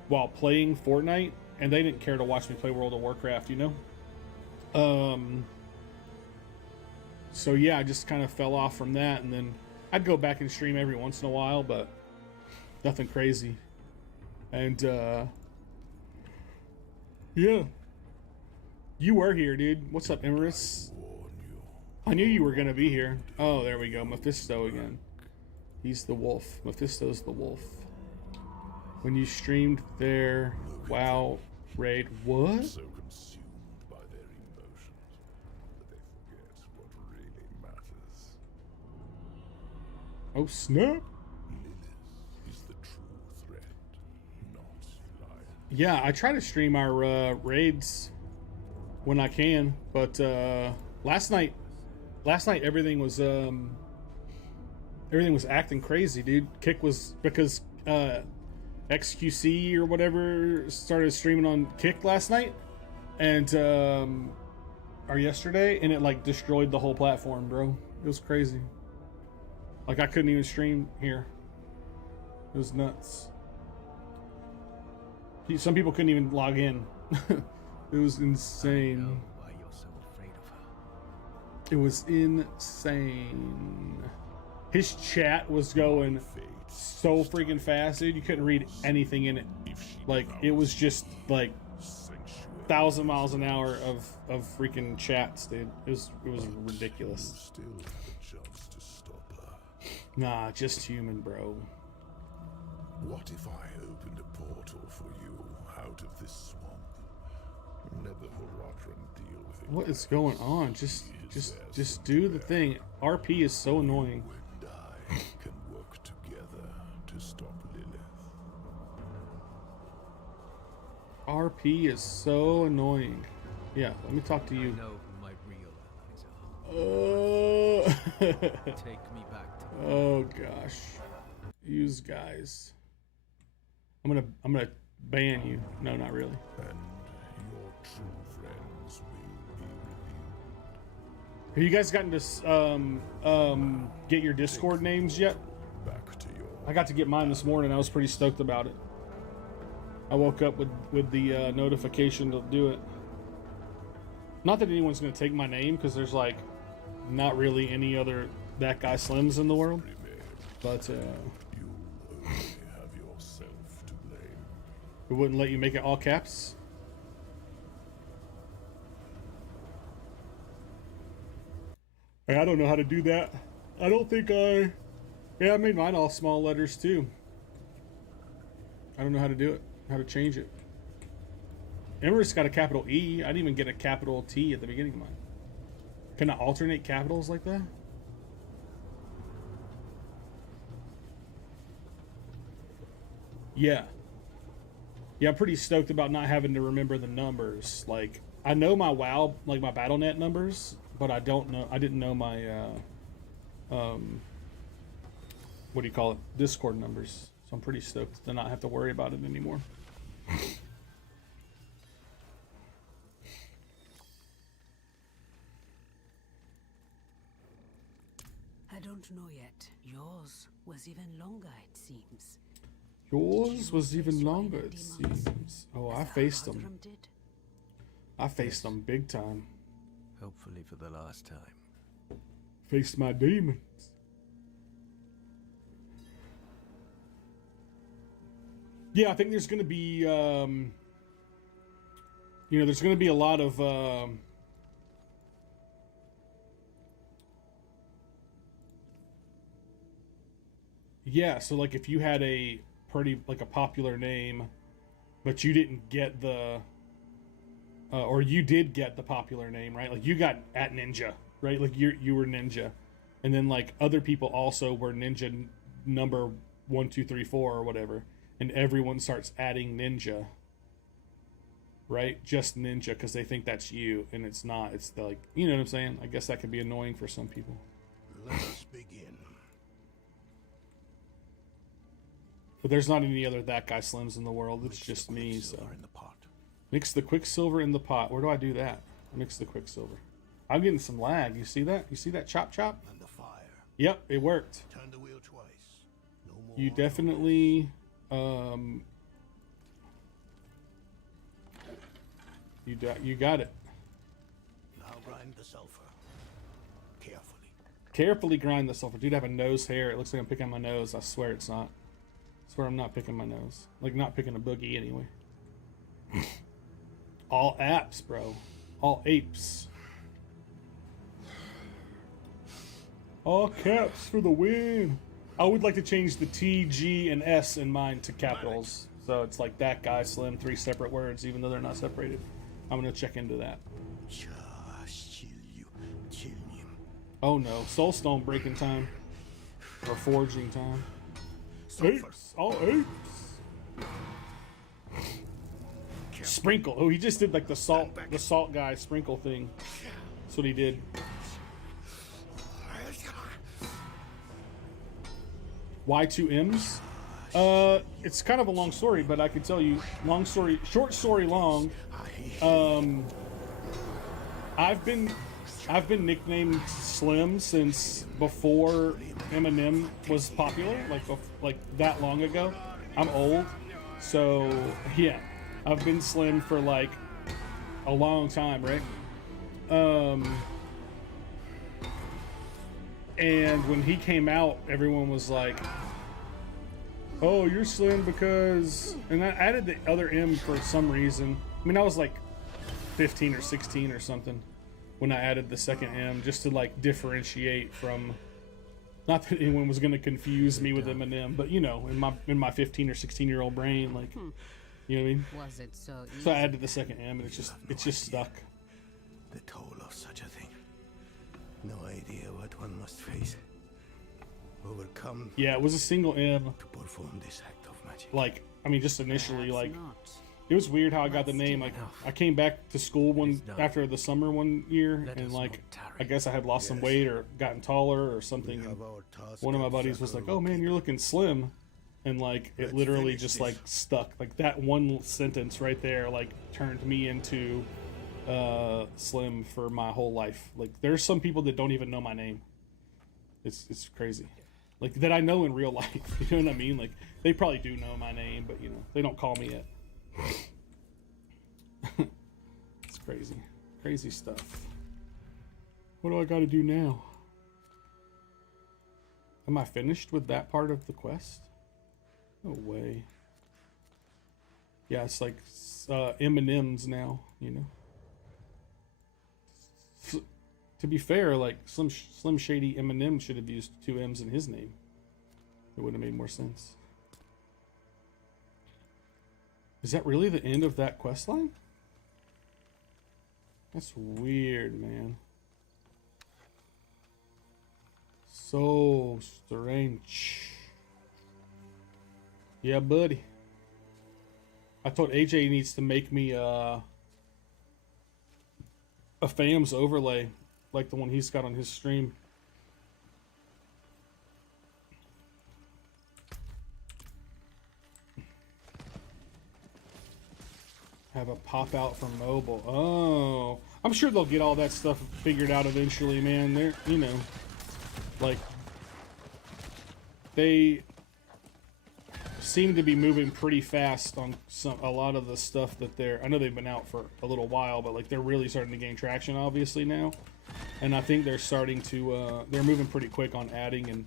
while playing Fortnite, and they didn't care to watch me play World of Warcraft, you know? So yeah, I just kind of fell off from that, and then I'd go back and stream every once in a while, but nothing crazy. And yeah, you were here, dude. What's up, Emerus? I knew you were gonna be here. Oh, there we go, Mephisto again. He's the wolf. Mephisto's the wolf. When you streamed their WoW raid, what? So consumed by their emotions that they forget what really matters. Oh, snap. Lilith is the true threat, not Lion. Yeah, I try to stream our raids when I can, but last night everything was acting crazy, dude. Kick was because XQC or whatever started streaming on Kick last night, and or yesterday, and it like destroyed the whole platform, bro. It was crazy. Like I couldn't even stream here. It was nuts. Some people couldn't even log in. It was insane. I know why you're so afraid of her. It was insane. His chat was going so freaking fast, dude. You couldn't read anything in it. Like, it was just like 1,000 miles an hour of freaking chats, dude. It was ridiculous. Still have a chance to stop her. Nah, just human, bro. What if I opened a portal for you out of this swamp? Let the Horadrim deal with it. What is going on? Just do the thing. RP is so annoying. And I can work together to stop Lilith. RP is so annoying. Yeah, let me talk to I you. know who my real allies are. Uh, Take me back to oh gosh. Use guys. I'm gonna ban you. No, not really. And your true friends will be revealed. Have you guys gotten to get your Discord names yet? Back to your I got to get mine this morning. I was pretty stoked about it. I woke up with the notification to do it. Not that anyone's gonna take my name, because there's like not really any other That Guy Slims in the world. But you'll only have yourself to blame. it wouldn't let you make it all caps. I don't know how to do that. I don't think I... Yeah, I made mine all small letters too. I don't know how to do it. How to change it. Emerus got a capital E. I didn't even get a capital T at the beginning of mine. Can I alternate capitals like that? Yeah. Yeah, I'm pretty stoked about not having to remember the numbers. Like, I know my WoW, like my BattleNet numbers, but I didn't know my, what do you call it? Discord numbers. So I'm pretty stoked to not have to worry about it anymore. I don't know yet. Yours was even longer, it seems. Yours was even longer, it seems. Oh, I faced them. Horadrim did. I faced them big time. hopefully for the last time. Faced my demons. Yeah, I think there's going to be, there's going to be a lot of, yeah, so like if you had a pretty, like a popular name, but you didn't get the, or you did get the popular name, right? Like you got @Ninja, right? Like you were Ninja. And then like other people also were Ninja number 1, 2, 3, 4 or whatever. And everyone starts adding Ninja, right? Just Ninja, because they think that's you, and it's not. It's the, like, you know what I'm saying? I guess that could be annoying for some people. Let us begin. But there's not any other That Guy Slims in the world. It's just me, so. In the pot. Mix the Quicksilver in the pot. Where do I do that? Mix the Quicksilver. I'm getting some lag. You see that? You see that chop chop? And the fire. Yep, it worked. Turn the wheel twice. No more. You definitely, you got it. Now grind the sulfur. Carefully. Carefully grind the sulfur. Dude, I have a nose hair. It looks like I'm picking my nose. I swear it's not. I swear I'm not picking my nose. Like, not picking a boogie anyway. All apps, bro. All apes. All caps for the win. I would like to change the T, G, and S in mine to capitals. So it's like That Guy Slim, 3 separate words, even though they're not separated. I'm going to check into that. Oh no, Soulstone breaking time. Or forging time. Apes! All apes! Sprinkle. Oh, he just did like the salt guy sprinkle thing. That's what he did. Why 2 M's? It's kind of a long story, but I can tell you, short story long. I've been nicknamed Slim since before Eminem was popular, like that long ago. I'm old, so yeah, I've been Slim for like a long time, right? And when he came out, everyone was like, "Oh, you're Slim because..." And I added the other M for some reason. I mean, I was like 15 or 16 or something when I added the second M, just to like differentiate from. Not that anyone was going to confuse me with Eminem, but you know, in my 15 or 16-year-old brain, like, you know what I mean? Was it so easy? So I added the second M, and it's just stuck. The toll of such a thing. No idea what one must face. Overcome Yeah, it was a single M. to perform this act of magic. Like, I mean, just initially, Perhaps like, not. it was weird how I got the name. Like, I came back to school after the summer one year, and like, I guess I had lost some weight or gotten taller or something. And one of my buddies was like, "Oh man, you're looking slim," and like, it literally just like stuck. Like that one sentence right there, like, turned me into Slim for my whole life. Like, there's some people that don't even know my name. It's crazy. Like, that I know in real life. You know what I mean? Like, they probably do know my name, but you know, they don't call me it. It's crazy. Crazy stuff. What do I gotta do now? Am I finished with that part of the quest? No way. Yeah, it's like M&M's now, you know? To be fair, like, Slim Shady Eminem should have used 2 M's in his name. It would have made more sense. Is that really the end of that quest line? That's weird, man. So strange. Yeah, buddy. I thought AJ needs to make me a FAMS overlay like the one he's got on his stream. Have a pop out from mobile. Oh, I'm sure they'll get all that stuff figured out eventually, man. They're, you know, like, they seem to be moving pretty fast on a lot of the stuff that they're. I know they've been out for a little while, but like, they're really starting to gain traction, obviously, now. And I think they're starting to. They're moving pretty quick on adding and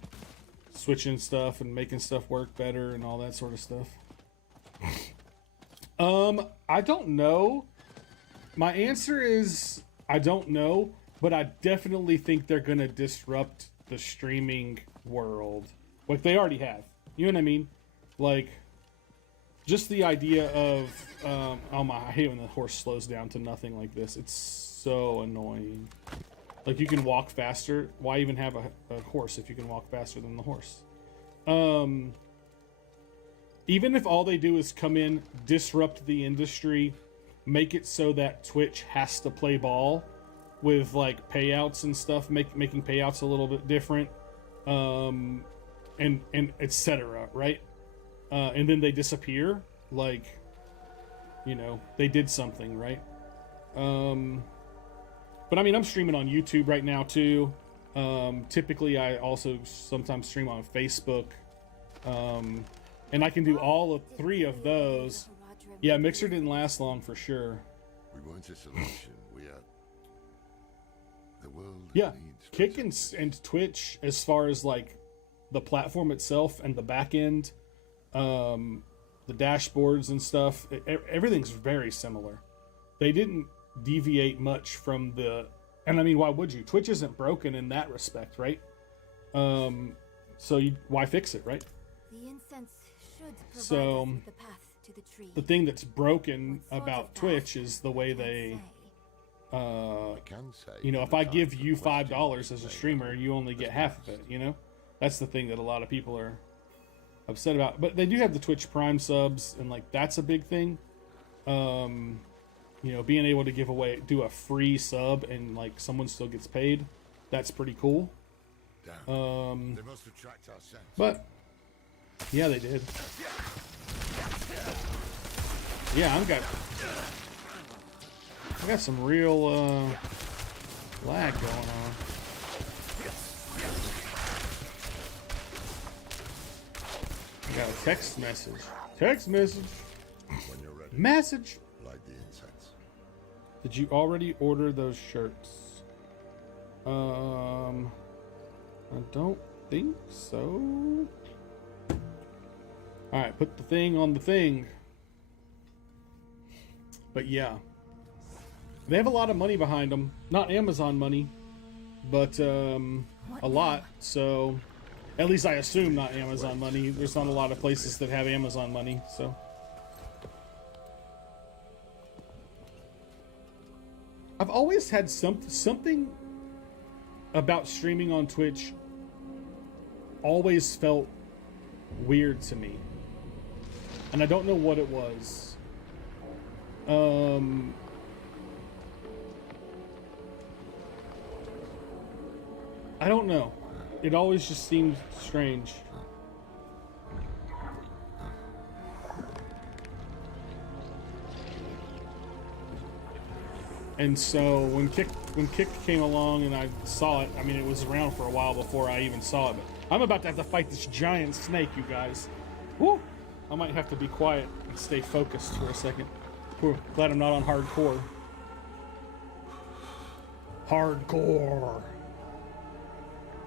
switching stuff and making stuff work better and all that sort of stuff. I don't know. My answer is I don't know, but I definitely think they're gonna disrupt the streaming world. Like, they already have. You know what I mean? Like, just the idea of oh my, I hate when the horse slows down to nothing like this. It's so annoying. Like, you can walk faster. Why even have a horse if you can walk faster than the horse? Even if all they do is come in, disrupt the industry, make it so that Twitch has to play ball with like payouts and stuff, making payouts a little bit different, and etc. Right? and then they disappear, like, you know, they did something, right? But I mean, I'm streaming on YouTube right now too. Typically, I also sometimes stream on Facebook, and I can do all of 3 of those. Yeah, Mixer didn't last long for sure. We weren't a solution. We are. The world Yeah, needs Kick and Twitch, as far as like the platform itself and the back end, the dashboards and stuff, everything's very similar. They didn't deviate much from the, and I mean, why would you? Twitch isn't broken in that respect, right? So why fix it, right? The incense should provide So us with the path to the tree. the thing that's broken What sort about of Twitch path? is the way I can't they, say. I can say you know, from if the I time give the you question $5 was as a made, streamer, you only get was half of passed. it, you know? That's the thing that a lot of people are upset about. But they do have the Twitch Prime subs, and like that's a big thing. You know, being able to do a free sub and like someone still gets paid, that's pretty cool. Damn. They must attract our sense. But yeah, they did. Yeah, I got some real lag going on. I got a text message. Text message. When you're ready, Message. light the incense. Did you already order those shirts? I don't think so. Alright, put the thing on the thing. But yeah. They have a lot of money behind them. Not Amazon money, but a lot. So, at least I assume not Amazon money. There's not a lot of places that have Amazon money, so. I've always had something about streaming on Twitch always felt weird to me. And I don't know what it was. I don't know. It always just seemed strange. And so when Kick came along and I saw it, I mean, it was around for a while before I even saw it. But I'm about to have to fight this giant snake, you guys. Woo! I might have to be quiet and stay focused for a second. Whew, glad I'm not on hardcore. Hardcore.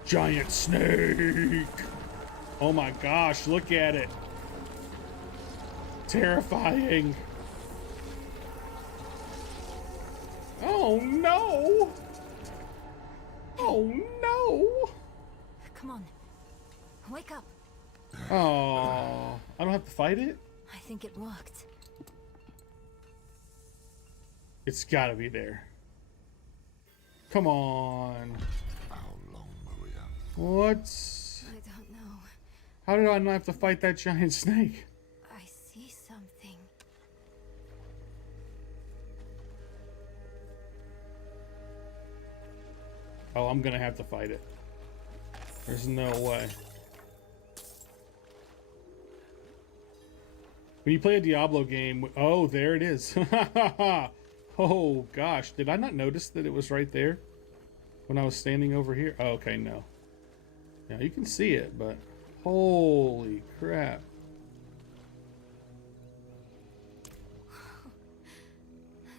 Giant snake. Oh my gosh, look at it. Terrifying. Oh no. Oh no. Come on. Wake up. Oh, I don't have to fight it? I think it worked. It's gotta be there. Come on. How long will we have? What? I don't know. How did I not have to fight that giant snake? I see something. Oh, I'm gonna have to fight it. There's no way. When you play a Diablo game, oh, there it is. Oh gosh, did I not notice that it was right there when I was standing over here? Oh, okay, no. Now you can see it, but holy crap.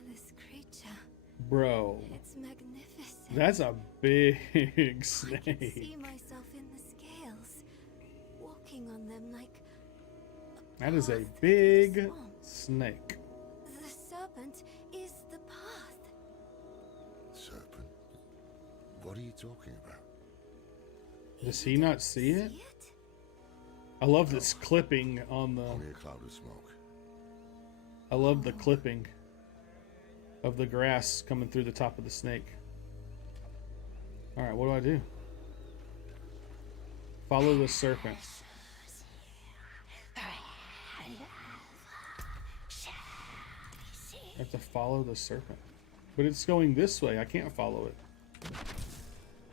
This creature. Bro, It's magnificent. that's a big I can snake. see myself in the scales, walking on them like That is a path through the big swamp. snake. The serpent is the path. Serpent? What are you talking about? Does he not see it? See it? I love this clipping on the... Only a cloud of smoke. I love the clipping of the grass coming through the top of the snake. Alright, what do I do? Follow the serpent. I have to follow the serpent. But it's going this way. I can't follow it.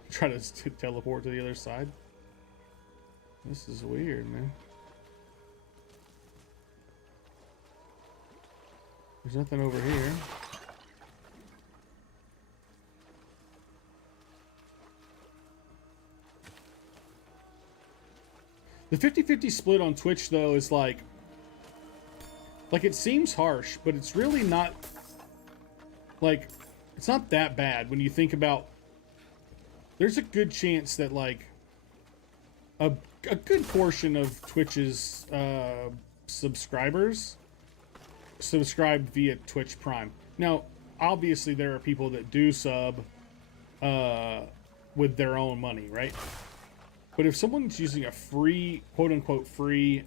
Try to teleport to the other side. This is weird, man. There's nothing over here. The 50-50 split on Twitch, though, is like it seems harsh, but it's really not, like, it's not that bad when you think about, there's a good chance that, like, a good portion of Twitch's subscribers subscribed via Twitch Prime. Now, obviously, there are people that do sub with their own money, right? But if someone's using a free, quote-unquote free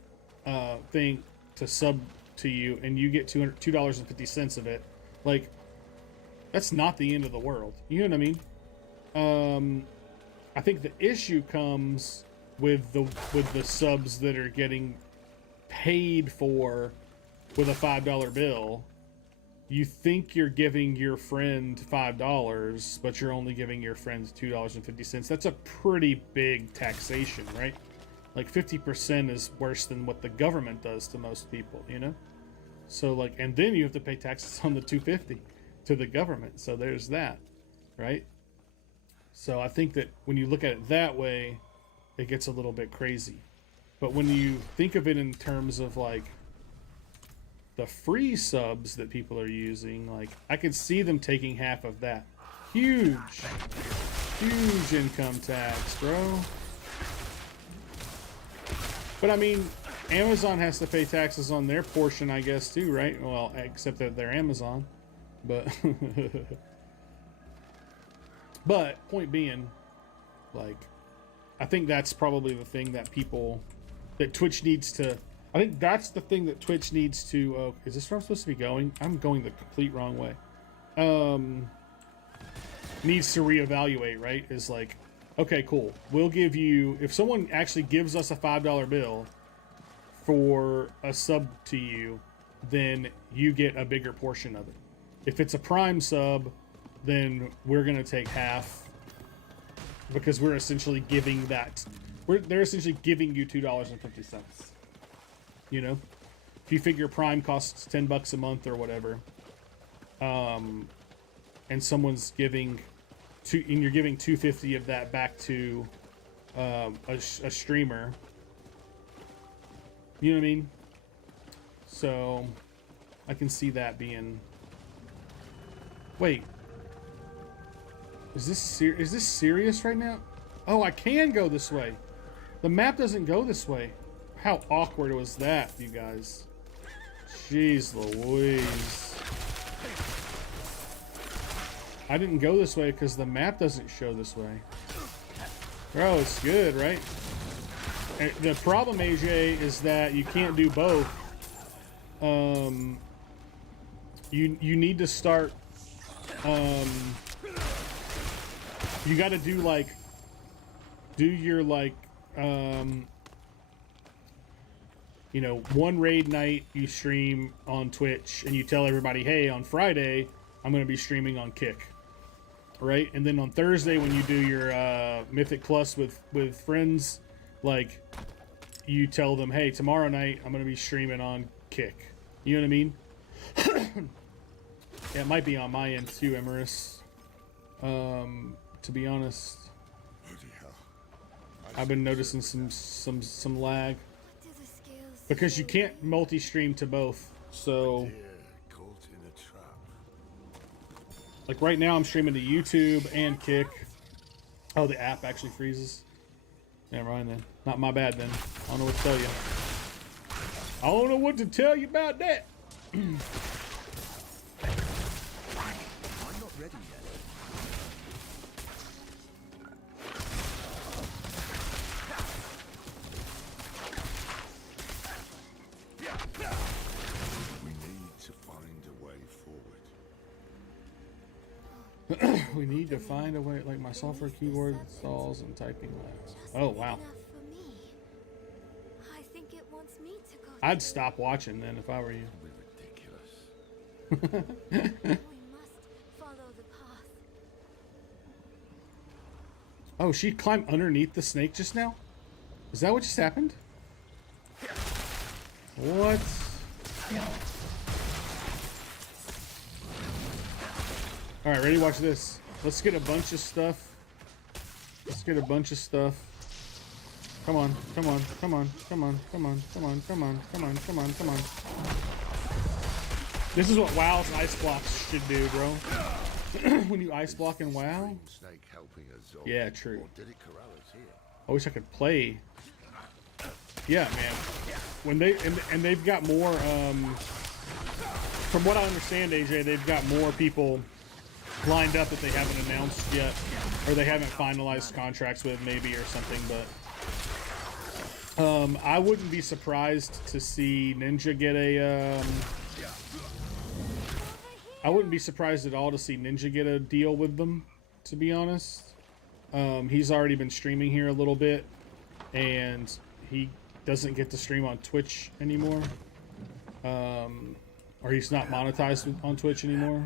thing to sub to you and you get $2.50 of it, like, that's not the end of the world. You know what I mean? I think the issue comes with the subs that are getting paid for with a $5 bill. You think you're giving your friend $5, but you're only giving your friend $2.50. That's a pretty big taxation, right? Like 50% is worse than what the government does to most people, you know? So like, and then you have to pay taxes on the $2.50 to the government. So there's that, right? So I think that when you look at it that way, it gets a little bit crazy. But when you think of it in terms of like the free subs that people are using, like, I could see them taking half of that. Huge income tax, bro. But I mean, Amazon has to pay taxes on their portion, I guess, too, right? Well, except that they're Amazon. But but point being, like, I think that's probably the thing that Twitch needs to, I think that's the thing that Twitch needs to, is this where I'm supposed to be going? I'm going the complete wrong way. Needs to reevaluate, right? Is like, okay, cool. We'll give you, if someone actually gives us a $5 bill for a sub to you, then you get a bigger portion of it. If it's a Prime sub, then we're going to take half, because we're essentially giving that, they're essentially giving you $2.50. You know, if you figure Prime costs $10 a month or whatever, and someone's giving and you're giving $2.50 of that back to a streamer, you know what I mean? So I can see that being. Wait, is this serious right now? Oh, I can go this way. The map doesn't go this way. How awkward was that, you guys? Jeez Louise. I didn't go this way because the map doesn't show this way. Bro, it's good, right? And the problem, AJ, is that you can't do both. You need to start. You got to do like. Do your like. You know, one raid night you stream on Twitch and you tell everybody, hey, on Friday, I'm going to be streaming on Kick. Right? And then on Thursday when you do your Mythic Plus with friends, like, you tell them, hey, tomorrow night I'm going to be streaming on Kick. You know what I mean? Yeah, it might be on my end too, Emerus. To be honest. I've been noticing some lag. Because you can't multi-stream to both, so like right now I'm streaming to YouTube and Kick. Oh, the app actually freezes. Never mind then. Not my bad then. I don't know what to tell you. I don't know what to tell you about that. I'm not ready yet. We need to find a way, like my software keyboard installs and typing lags. Oh, wow. I think it wants me to go. I'd stop watching then if I were you. We must follow the path. Oh, she climbed underneath the snake just now? Is that what just happened? What? All right, ready? Watch this. Let's get a bunch of stuff. Let's get a bunch of stuff. Come on, come on, come on, come on, come on, come on, come on, come on, come on, come on. This is what WoW's ice blocks should do, bro. When you ice block in WoW. Yeah, true. I wish I could play. Yeah, man. When they and they've got more. From what I understand, AJ, they've got more people lined up that they haven't announced yet, or they haven't finalized contracts with, maybe, or something. But I wouldn't be surprised to see Ninja get a. I wouldn't be surprised at all to see Ninja get a deal with them, to be honest. He's already been streaming here a little bit, and he doesn't get to stream on Twitch anymore. Or he's not monetized on Twitch anymore.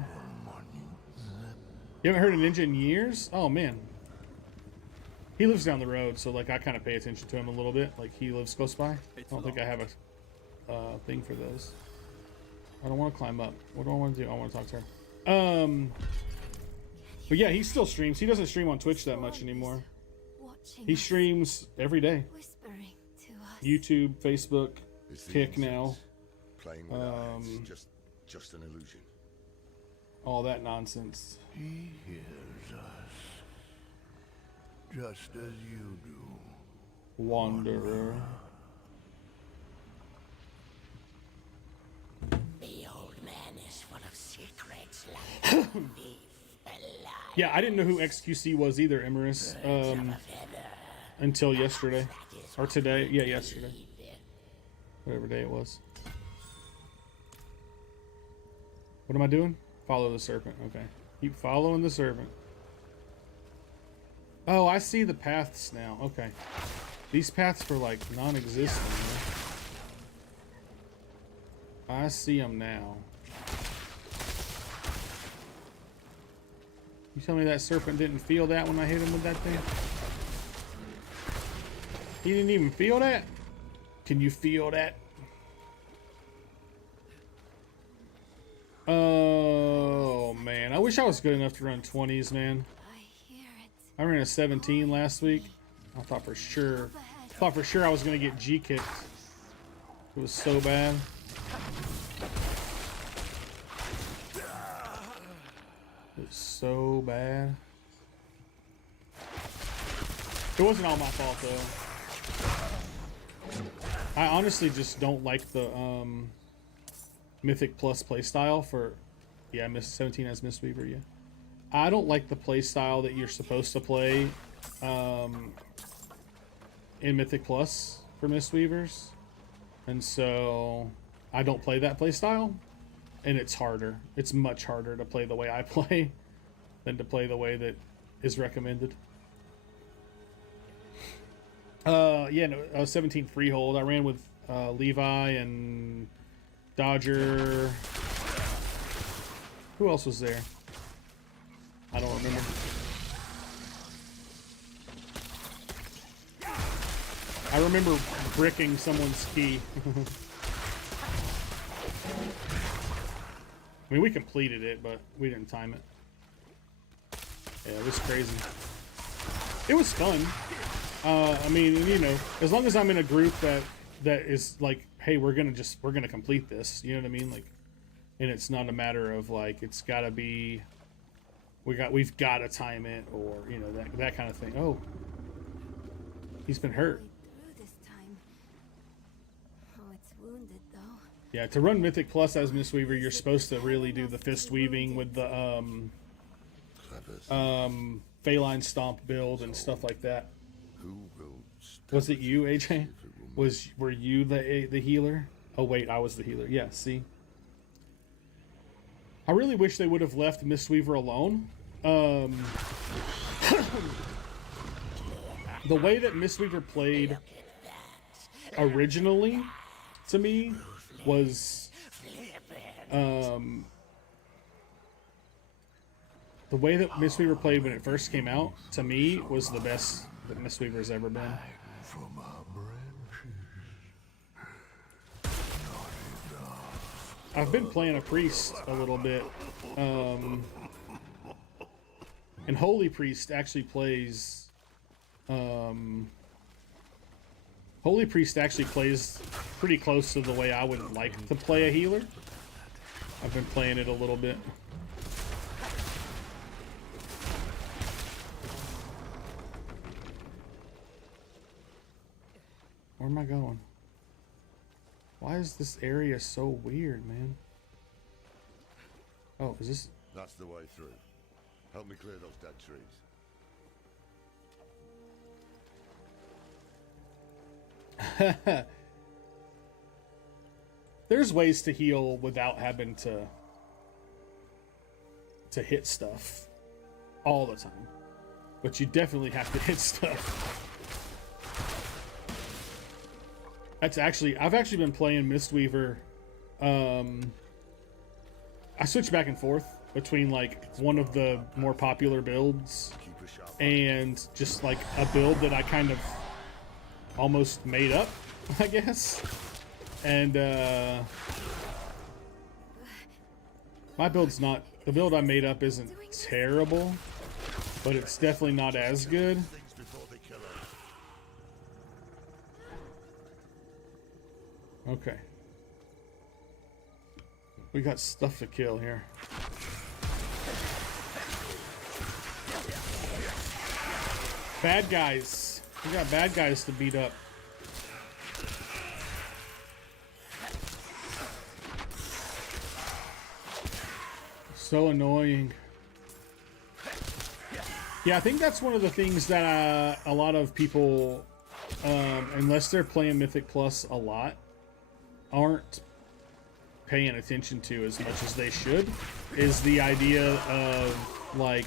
You haven't heard of Ninja in years? Oh, man. He lives down the road, so, like, I kind of pay attention to him a little bit. Like, he lives close by. I don't think I have a thing for those. I don't want to climb up. What do I want to do? I want to talk to her. But yeah, he still streams. He doesn't stream on Twitch that much anymore. He streams every day. YouTube, Facebook, Kick now. Playing with eyes, just an illusion. All that nonsense. He hears us, just as you do. Wanderer. The old man is full of secrets like a thief alive. Yeah, I didn't know who XQC was either, Emerus, until yesterday. Or today. Yeah, yesterday. Whatever day it was. What am I doing? Follow the serpent. Okay. Keep following the serpent. Oh, I see the paths now. Okay. These paths were like non-existent. I see them now. You tell me that serpent didn't feel that when I hit him with that thing? He didn't even feel that? Can you feel that? Oh, man. I wish I was good enough to run 20s, man. I ran a 17 last week. I thought for sure I was going to get G-kicked. It was so bad. It was so bad. It wasn't all my fault, though. I honestly just don't like the Mythic Plus playstyle for... Yeah, 17 has Mistweaver, yeah. I don't like the playstyle that you're supposed to play in Mythic Plus for Mistweavers. And so I don't play that playstyle. And it's harder. It's much harder to play the way I play than to play the way that is recommended. Yeah, no, 17 Freehold. I ran with Levi and Dodger. Who else was there? I don't remember. I remember bricking someone's key. I mean, we completed it, but we didn't time it. Yeah, it was crazy. It was fun. I mean, you know, as long as I'm in a group that is like, hey, we're gonna complete this. You know what I mean? Like, and it's not a matter of like it's gotta be. We've got to time it, or you know that kind of thing. Oh, he's been hurt. Yeah, to run Mythic Plus as Mistweaver, you're supposed to really do the fist weaving with the Feline Stomp build and stuff like that. Was it you, AJ? Were you the healer? Oh wait, I was the healer. Yeah, see. I really wish they would have left Mistweaver alone. The way that Mistweaver played originally, to me, was the way that Mistweaver played when it first came out, to me, was the best that Mistweaver's ever been. I've been playing a priest a little bit. And Holy Priest actually plays... Holy Priest actually plays pretty close to the way I would like to play a healer. I've been playing it a little bit. Where am I going? Why is this area so weird, man? Oh, is this... That's the way through. Help me clear those dead trees. There's ways to heal without having to hit stuff all the time. But you definitely have to hit stuff. I've actually been playing Mistweaver. I switch back and forth between like one of the more popular builds and just like a build that I kind of almost made up, I guess. And my build's not, the build I made up isn't terrible, but it's definitely not as good. Okay. We got stuff to kill here. Bad guys. We got bad guys to beat up. So annoying. Yeah, I think that's one of the things that a lot of people, unless they're playing Mythic Plus a lot, aren't paying attention to as much as they should, is the idea of like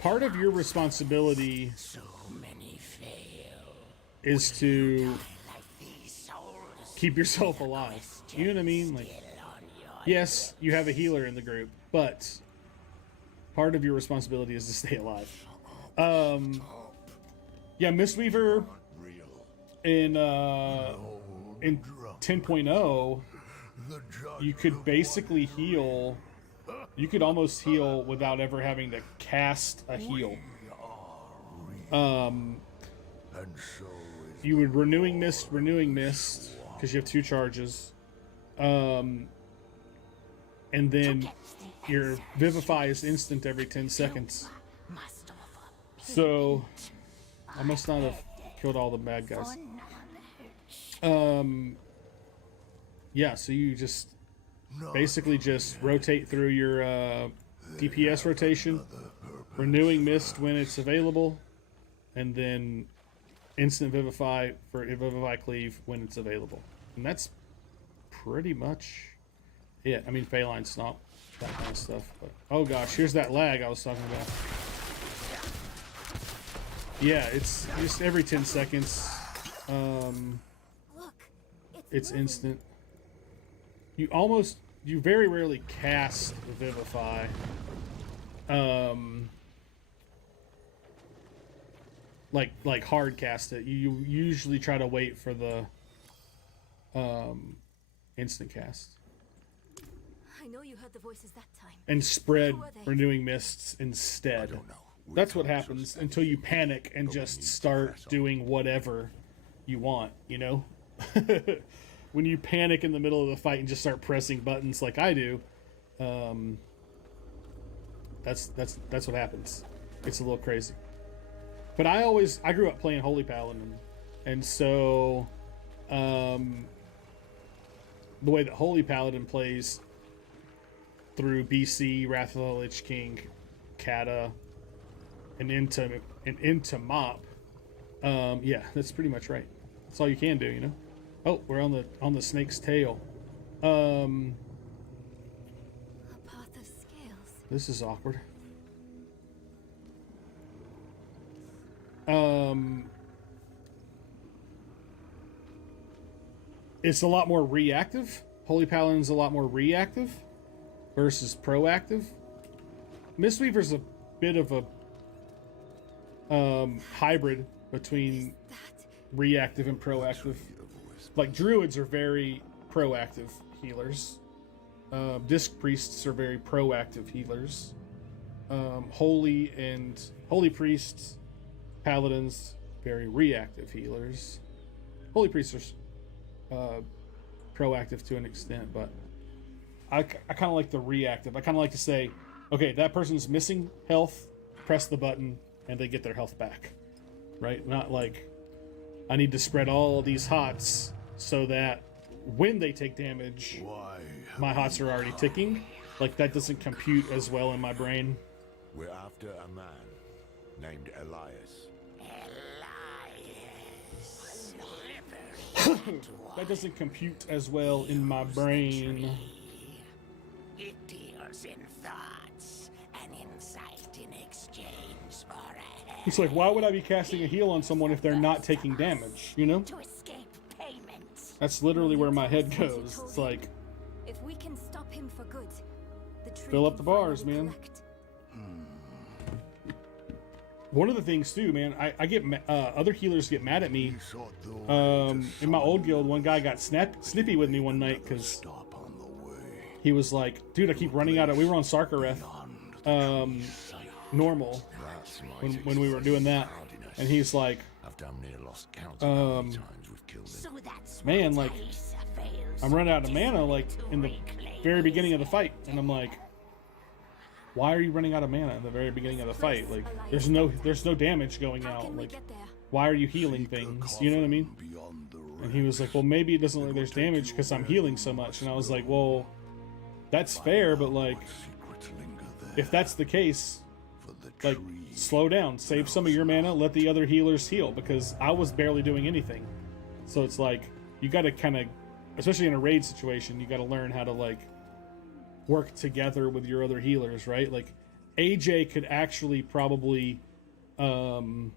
part of your responsibility is to keep yourself alive. You know what I mean? Like, yes, you have a healer in the group, but part of your responsibility is to stay alive. Yeah, Mistweaver in 10.0, you could basically heal. You could almost heal without ever having to cast a heal. You would renewing mist, because you have 2 charges. And then your Vivify is instant every 10 seconds. So I must not have killed all the bad guys. Yeah, so you just basically just rotate through your DPS rotation, renewing mist when it's available, and then instant Vivify for Vivify Cleave when it's available. And that's pretty much it. I mean, Phalanx Stomp, that kind of stuff. But oh gosh, here's that lag I was talking about. Yeah, it's just every 10 seconds. It's instant. You very rarely cast Vivify. Like hard cast it. You usually try to wait for the instant cast. I know you heard the voices that time. And spread renewing mists instead. That's what happens until you panic and just start doing whatever you want, you know? When you panic in the middle of the fight and just start pressing buttons like I do, that's what happens. It's a little crazy. But I grew up playing Holy Paladin, and so the way that Holy Paladin plays through BC, Wrath of the Lich King, Kata, and into Mop, yeah, that's pretty much right. That's all you can do, you know. Oh, we're on the snake's tail. A path of scales. This is awkward. It's a lot more reactive. Holy Paladin's a lot more reactive versus proactive. Mistweaver's a bit of a hybrid between reactive and proactive. Like druids are very proactive healers. Disc priests are very proactive healers. Holy priests, paladins, very reactive healers. Holy priests are proactive to an extent, but I kind of like the reactive. I kind of like to say, okay, that person's missing health, press the button, and they get their health back. Right? Not like, I need to spread all these hots so that when they take damage, my hots are already ticking. Like, that doesn't compute as well in my brain. We're after a man named Elias. That doesn't compute as well in my brain. It deals in thoughts and insight in exchange for a head. It's like, why would I be casting a heal on someone if they're not taking damage, you know? To escape payment. That's literally where my head goes. It's like, If we can stop him for good, the tree fill up can the bars, finally man. collect. One of the things too, man, I get other healers get mad at me. In my old guild, one guy got snippy with me one night because he was like, "Dude, I keep running out of." We were on Sarkareth, normal, when we were doing that, and he's like, I've damn near lost count of how many times we've killed him. So that's "Man, what like, Aisa fails I'm running out of to mana, like in the reclaim very beginning of the fight," and I'm like, "Why are you running out of mana at the very beginning of the fight? Like, there's no damage going How out. can we Like, get there? why are you healing things? You know what I mean?" And he was like, "Well, maybe it doesn't look like there's damage because I'm healing so much." And I was like, "Well, that's fair, but like, if that's the case, like, slow down, save some of your mana, let the other healers heal, because I was barely doing anything." So it's like, you got to kind of, especially in a raid situation, you got to learn how to like work together with your other healers, right? Like, AJ could actually probably, AJ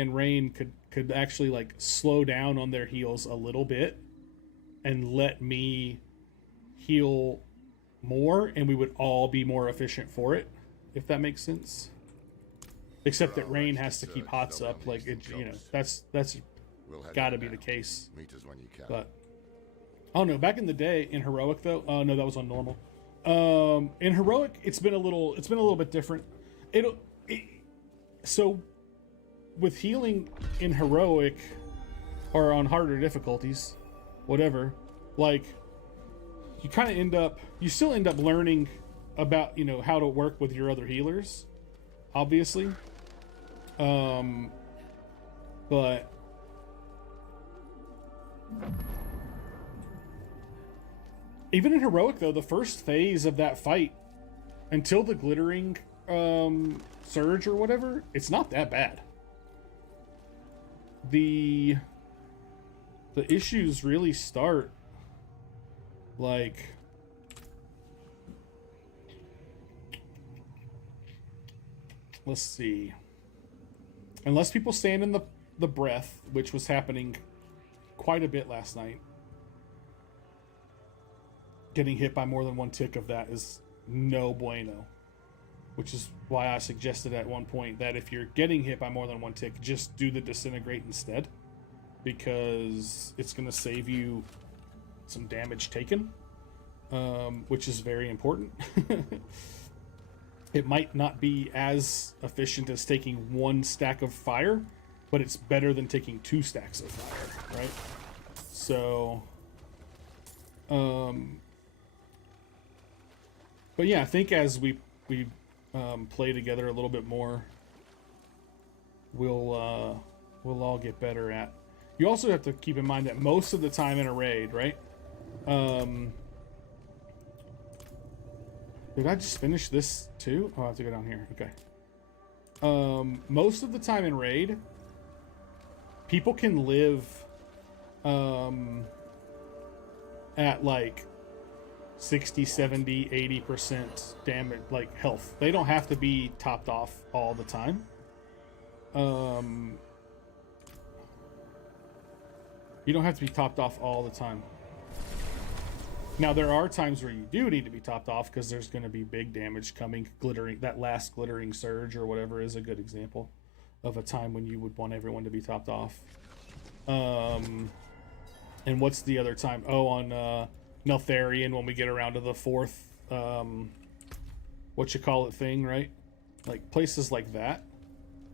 and Rain could actually like slow down on their heals a little bit and let me heal more, and we would all be more efficient for it, if that makes sense. Except that Rain has to keep hots up, like, it, you know, that's got to be the case. Meet us when you can. But I don't know. Back in the day in heroic though, no, that was on normal. In heroic, it's been a little bit different. So with healing in heroic or on harder difficulties, whatever, like, you kind of still end up learning about, you know, how to work with your other healers, obviously. But even in heroic though, the first phase of that fight, until the glittering surge or whatever, it's not that bad. The issues really start like, let's see, unless people stand in the breath, which was happening quite a bit last night. Getting hit by more than one tick of that is no bueno, which is why I suggested at one point that if you're getting hit by more than one tick, just do the disintegrate instead, because it's going to save you some damage taken, which is very important. It might not be as efficient as taking one stack of fire, but it's better than taking 2 stacks of fire, right? So, but yeah, I think as we play together a little bit more, we'll all get better at. You also have to keep in mind that most of the time in a raid, right? Did I just finish this too? Oh, I have to go down here. Okay. Most of the time in raid, people can live at like 60, 70, 80% damage, like health. They don't have to be topped off all the time. You don't have to be topped off all the time. Now, there are times where you do need to be topped off because there's going to be big damage coming. Glittering, that last glittering surge or whatever is a good example of a time when you would want everyone to be topped off. And what's the other time? Oh, on Neltharion, when we get around to the fourth thing, right? Like places like that,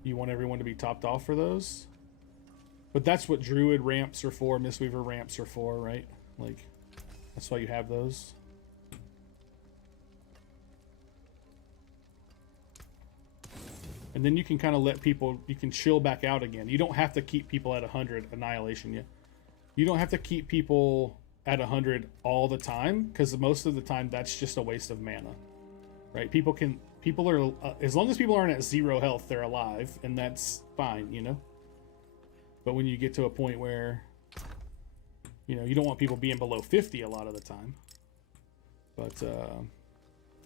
you want everyone to be topped off for those. But that's what Druid ramps are for, Mistweaver ramps are for, right? Like, that's why you have those. And then you can kind of let people, you can chill back out again. You don't have to keep people at 100 Annihilation yet. You don't have to keep people at 100 all the time, because most of the time that's just a waste of mana, right? People are, as long as people aren't at 0 health, they're alive, and that's fine, you know? But when you get to a point where, you know, you don't want people being below 50 a lot of the time. But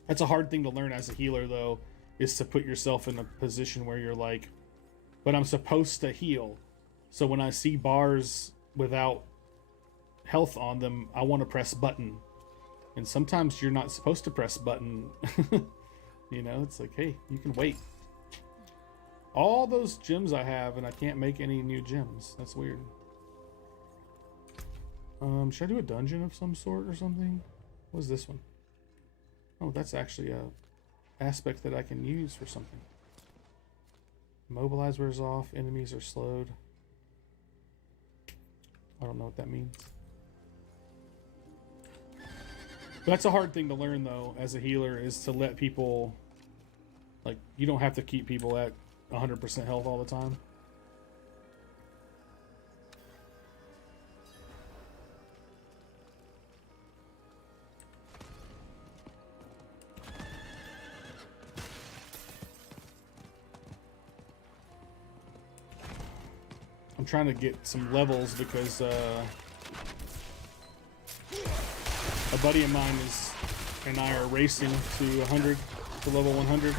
that's a hard thing to learn as a healer, though, is to put yourself in a position where you're like, but I'm supposed to heal. So when I see bars without health on them, I want to press button. And sometimes you're not supposed to press button. You know, it's like, hey, you can wait. All those gems I have, and I can't make any new gems. That's weird. Should I do a dungeon of some sort or something? What is this one? Oh, that's actually a aspect that I can use for something. Mobilize wears off, enemies are slowed. I don't know what that means. That's a hard thing to learn, though, as a healer, is to let people, like, you don't have to keep people at 100% health all the time. I'm trying to get some levels because a buddy of mine and I are racing to 100, to level 100.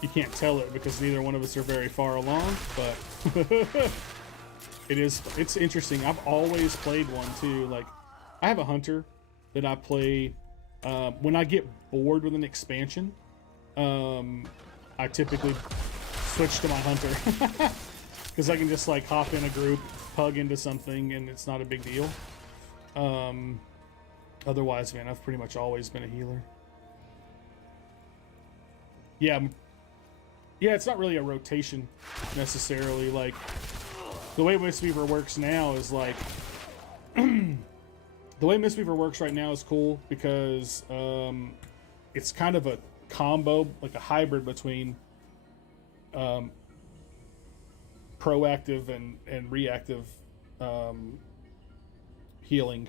You can't tell it because neither one of us are very far along, but it's interesting. I've always played one too. Like, I have a hunter that I play when I get bored with an expansion. I typically switch to my hunter because I can just like hop in a group, pug into something, and it's not a big deal. Otherwise, man, I've pretty much always been a healer. Yeah, it's not really a rotation necessarily. Like, the way Mistweaver works now is like the way Mistweaver works right now is cool because it's kind of a combo, like a hybrid between proactive and reactive healing.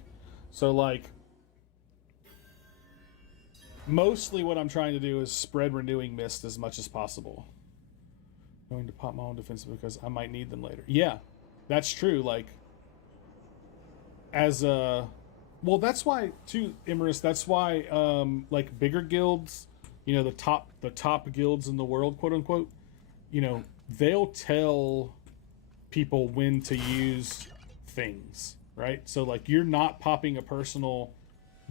So like, mostly what I'm trying to do is spread Renewing Mist as much as possible. Going to pop my own defensive because I might need them later. Yeah, that's true. Like, as a, well, that's why too, Imerus, that's why like bigger guilds, you know, the top guilds in the world, quote unquote, you know, they'll tell people when to use things, right? So like, you're not popping a personal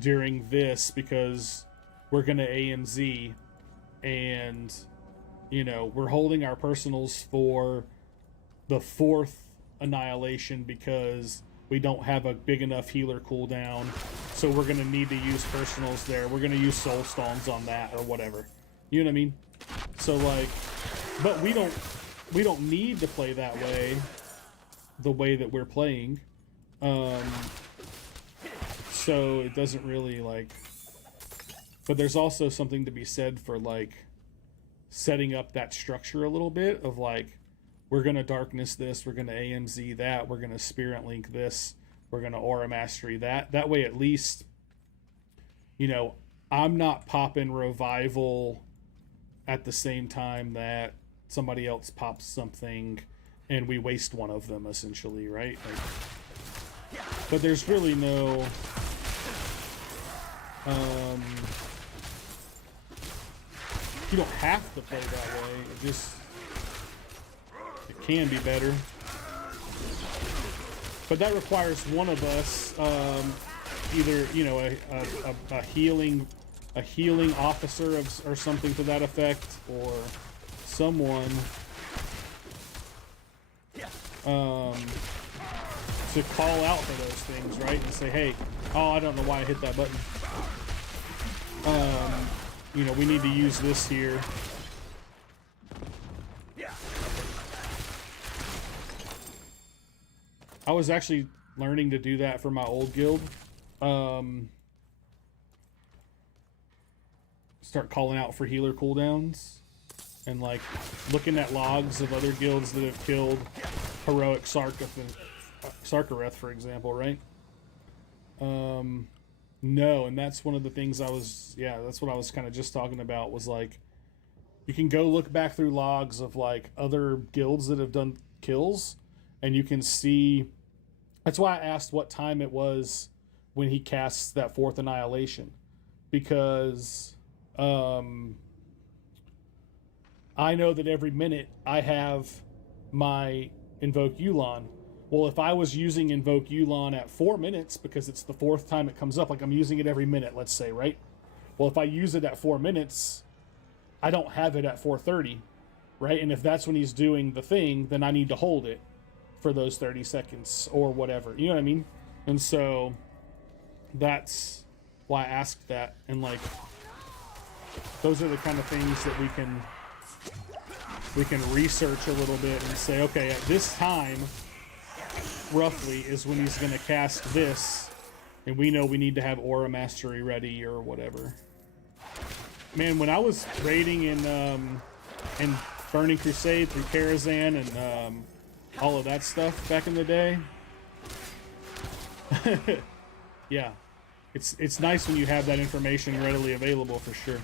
during this because we're gonna AMZ, and you know, we're holding our personals for the 4th Annihilation because we don't have a big enough healer cooldown, so we're gonna need to use personals there. We're gonna use soul stones on that or whatever. You know what I mean? So like, but we don't need to play that way, the way that we're playing. So it doesn't really like, but there's also something to be said for like setting up that structure a little bit of like, we're going to darkness this, we're going to AMZ that, we're going to spirit link this, we're going to aura mastery that. That way, at least, you know, I'm not popping revival at the same time that somebody else pops something and we waste one of them, essentially, right? Like, but there's really no you don't have to play that way. It just, it can be better, but that requires one of us, either, you know, a healing officer or something to that effect, or someone to call out for those things, right? And say, hey, oh, I don't know why I hit that button. you know, we need to use this here. I was actually learning to do that for my old guild. Start calling out for healer cooldowns and like looking at logs of other guilds that have killed heroic Sarkareth, for example, right? No, and that's one of the things that's what I was kind of just talking about, was like, you can go look back through logs of like other guilds that have done kills, and you can see. That's why I asked what time it was when he casts that fourth annihilation, because I know that every minute I have my Invoke Yulon. Well, if I was using Invoke Yulon at 4 minutes, because it's the fourth time it comes up, like I'm using it every minute, let's say, right? Well, if I use it at 4 minutes, I don't have it at 4:30, right? And if that's when he's doing the thing, then I need to hold it for those 30 seconds or whatever. You know what I mean? And so that's why I asked that. And like, those are the kind of things that we can research a little bit and say, okay, at this time roughly is when he's going to cast this, and we know we need to have Aura Mastery ready or whatever. Man, when I was raiding in Burning Crusade through Karazhan and all of that stuff back in the day, yeah, it's nice when you have that information readily available, for sure.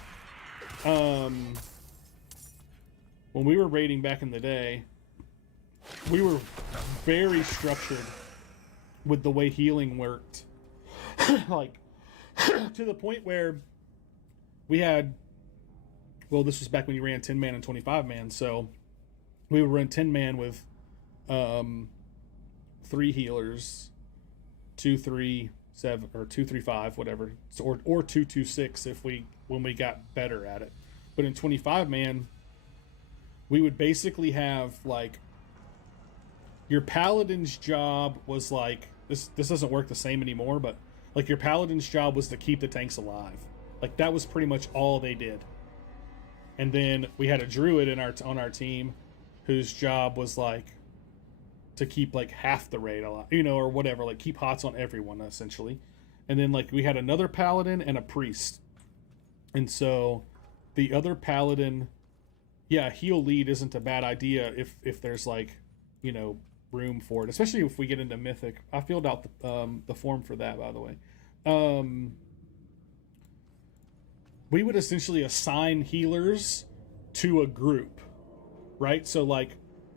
When we were raiding back in the day, we were very structured with the way healing worked. Like, to the point where we had, well, this was back when you ran 10-man and 25-man, so we would run 10-man with 3 healers, 2-3-7 or 2-3-5, whatever, or 2-2-6 when we got better at it. But in 25-man, we would basically have like, your paladin's job was like, this doesn't work the same anymore, but like your paladin's job was to keep the tanks alive. Like that was pretty much all they did. And then we had a druid on our team whose job was like to keep like half the raid alive, you know, or whatever, like keep hots on everyone essentially. And then like we had another paladin and a priest. And so the other paladin, yeah, heal lead isn't a bad idea if there's like, you know, room for it, especially if we get into Mythic. I filled out the form for that, by the way. We would essentially assign healers to a group, right? So like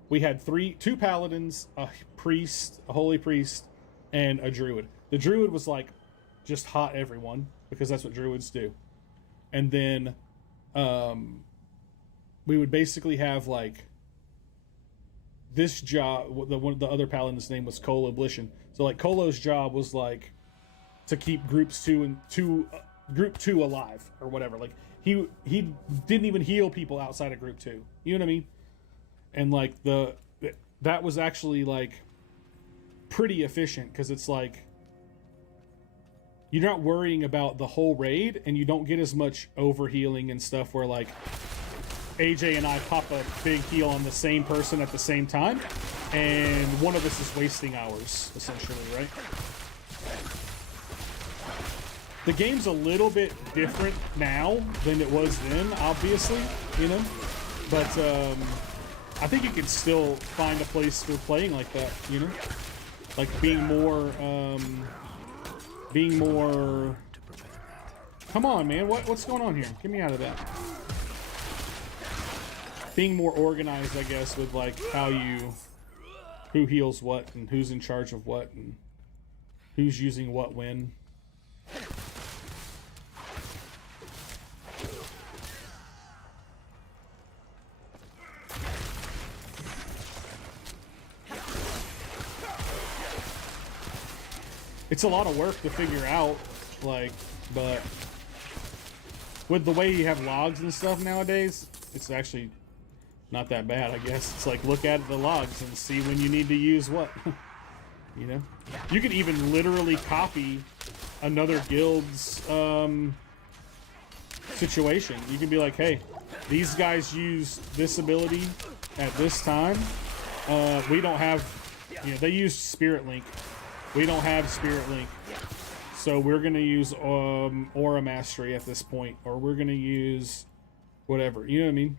we had 2 paladins, a priest, a holy priest, and a druid. The druid was like just hot everyone, because that's what druids do. And then we would basically have like this job. The other paladin's name was Cole Oblition. So like Colo's job was like to keep group 2 alive or whatever. Like he didn't even heal people outside of group 2. You know what I mean? And like that was actually like pretty efficient, because it's like you're not worrying about the whole raid, and you don't get as much overhealing and stuff where like AJ and I pop a big heal on the same person at the same time, and one of us is wasting hours, essentially, right? The game's a little bit different now than it was then, obviously, you know? But I think you can still find a place for playing like that, you know? Like being more... Come on, man, what's going on here? Get me out of that. Being more organized, I guess, with like who heals what and who's in charge of what and who's using what when. It's a lot of work to figure out, like, but with the way you have logs and stuff nowadays, it's actually not that bad, I guess. It's like, look at the logs and see when you need to use what. You know? You could even literally copy another guild's situation. You can be like, hey, these guys use this ability at this time. We don't have, you know, they use Spirit Link. We don't have Spirit Link. So we're going to use Aura Mastery at this point. Or we're going to use whatever. You know what I mean?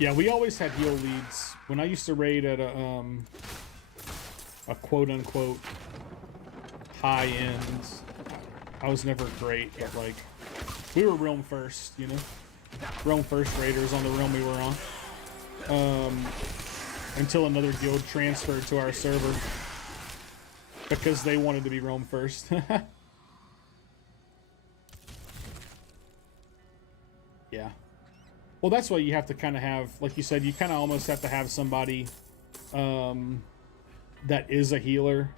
Yeah, we always had heal leads. When I used to raid at a quote-unquote high-end, I was never great, but, like, we were realm first, you know? Realm first raiders on the realm we were on. Until another guild transferred to our server. Because they wanted to be realm first. Yeah. Well, that's why you have to kind of have, like you said, you kind of almost have to have somebody that is a healer,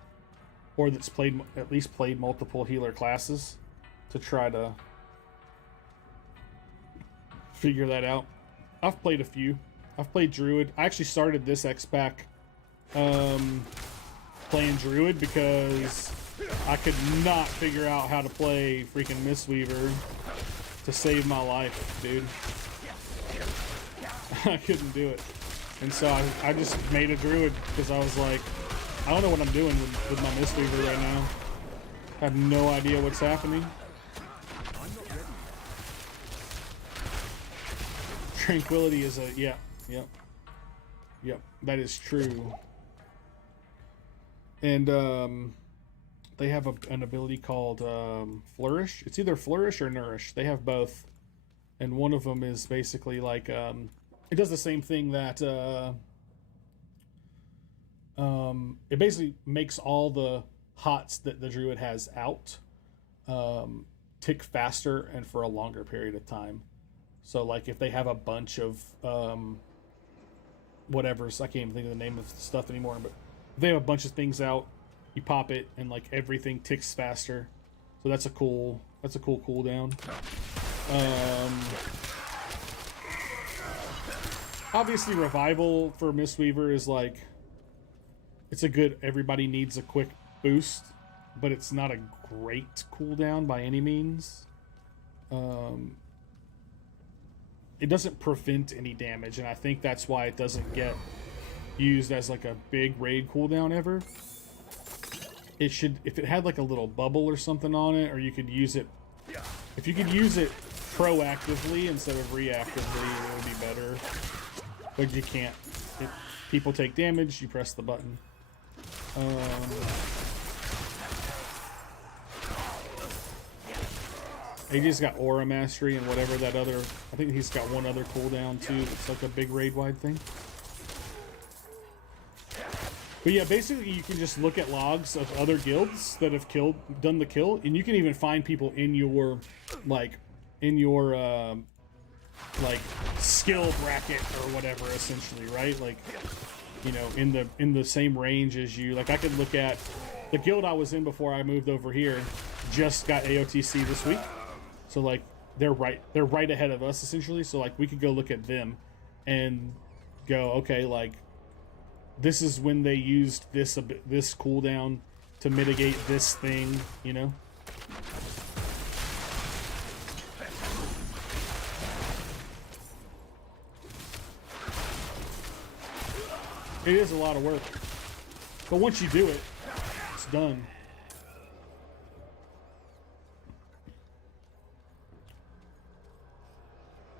or that's at least played multiple healer classes to try to figure that out. I've played a few. I've played Druid. I actually started this X-Pack playing Druid because I could not figure out how to play freaking Mistweaver to save my life, dude. I couldn't do it. And so I just made a Druid because I was like, I don't know what I'm doing with my Mistweaver right now. I have no idea what's happening. Tranquility is a, yep, that is true. And they have an ability called Flourish. It's either Flourish or Nourish. They have both. And one of them is basically like, it does the same thing that, it basically makes all the hots that the Druid has out tick faster and for a longer period of time. So, like, if they have a bunch of whatever, so I can't even think of the name of the stuff anymore, but if they have a bunch of things out, you pop it and, like, everything ticks faster. So that's a cool cooldown. Obviously, Revival for Mistweaver is like, it's a good, everybody needs a quick boost, but it's not a great cooldown by any means. It doesn't prevent any damage, and I think that's why it doesn't get used as like a big raid cooldown ever. It should, if it had like a little bubble or something on it, or you could use it, if you could use it proactively instead of reactively, it would be better. But you can't. If people take damage, you press the button. AJ's got Aura Mastery and whatever that other, I think he's got one other cooldown too. It's like a big raid-wide thing. But yeah, basically you can just look at logs of other guilds that have done the kill, and you can even find people in your, like, like skill bracket or whatever, essentially, right? Like, you know, in the same range as you. Like, I could look at the guild I was in before I moved over here, just got AOTC this week. So like they're right ahead of us essentially. So like we could go look at them and go, okay, like this is when they used this cooldown to mitigate this thing, you know. It is a lot of work, but once you do it, it's done.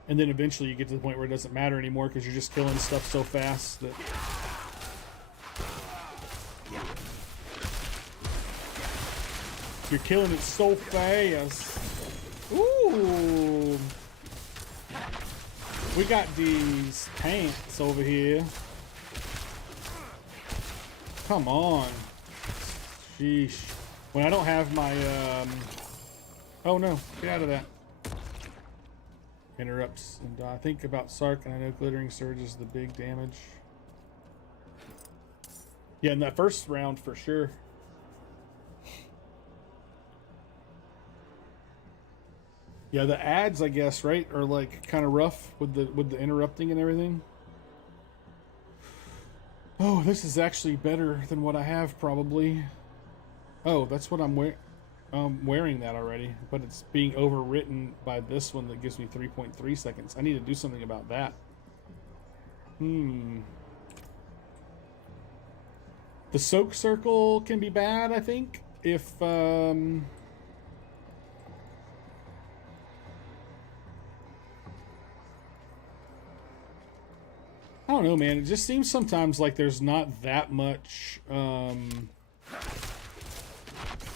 And then eventually you get to the point where it doesn't matter anymore because you're just killing stuff so fast that... You're killing it so fast. Ooh! We got these pants over here. Come on. Sheesh. When I don't have my, Oh no, get out of that. Interrupts and I think about Sark, and I know Glittering Surge is the big damage. Yeah, in that first round for sure. Yeah, the ads, I guess, right, are like kind of rough with the interrupting and everything. Oh, this is actually better than what I have, probably. Oh, that's what I'm wearing that already, but it's being overwritten by this one that gives me 3.3 seconds. I need to do something about that. The soak circle can be bad, I think, if I don't know, man. It just seems sometimes like there's not that much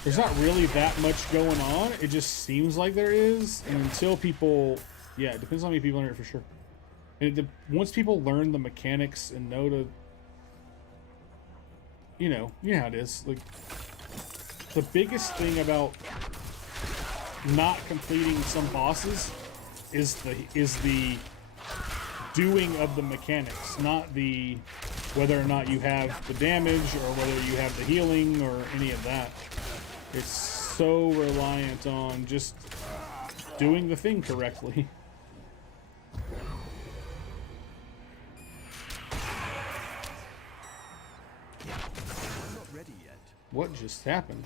there's not really that much going on. It just seems like there is, and until people, yeah, it depends on how many people in it for sure. And once people learn the mechanics and know to, you know how it is. Like, the biggest thing about not completing some bosses is the doing of the mechanics, not the whether or not you have the damage or whether you have the healing or any of that. It's so reliant on just doing the thing correctly. I'm not ready yet. What just happened?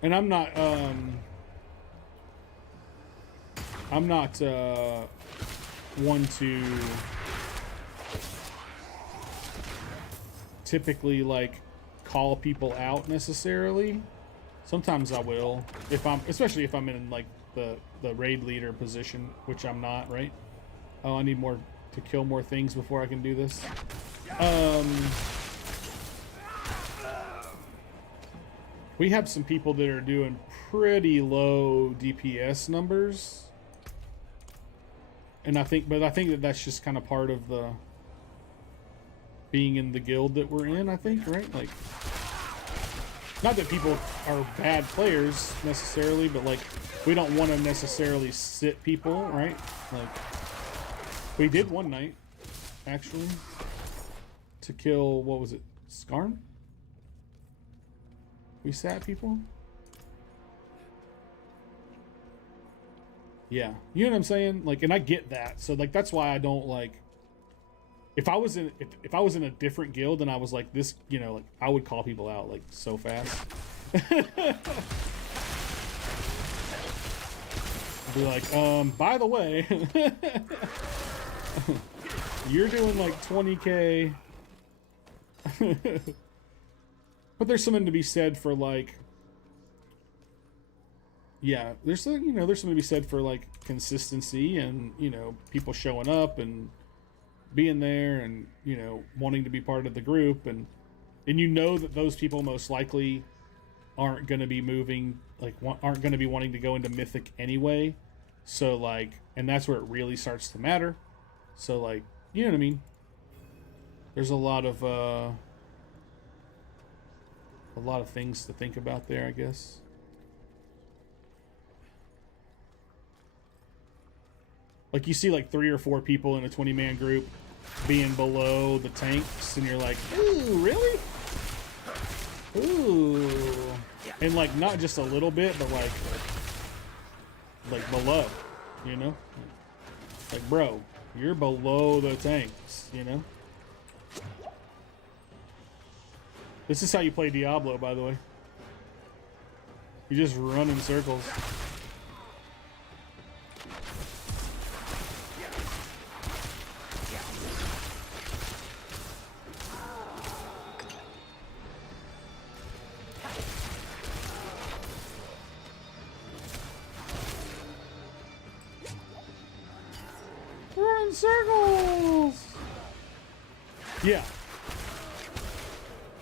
And I'm not one to typically like call people out necessarily. Sometimes I will, especially if I'm in like the raid leader position, which I'm not, right? Oh, I need more to kill more things before I can do this. We have some people that are doing pretty low DPS numbers. And I think that that's just kind of part of the being in the guild that we're in, I think, right? Like, not that people are bad players necessarily, but like, we don't want to necessarily sit people, right? Like, we did one night, actually, to kill, what was it, Skarn? We sat people? Yeah, you know what I'm saying? Like, and I get that. So like, that's why I don't like, if I was in a different guild and I was like this, you know, like I would call people out like so fast. Be like, by the way, you're doing like 20K. But there's something to be said for like, yeah, there's something to be said for like consistency and, you know, people showing up and being there and, you know, wanting to be part of the group, and you know that those people most likely aren't going to be moving, like aren't going to be wanting to go into Mythic anyway. So like, and that's where it really starts to matter. So like, you know what I mean? There's a lot of things to think about there, I guess. Like, you see like 3 or 4 people in a 20-man group being below the tanks, and you're like, ooh, really? Ooh. And like, not just a little bit, but like below, you know? Like, bro, you're below the tanks, you know? This is how you play Diablo, by the way. You just run in circles. Run in circles! Yeah.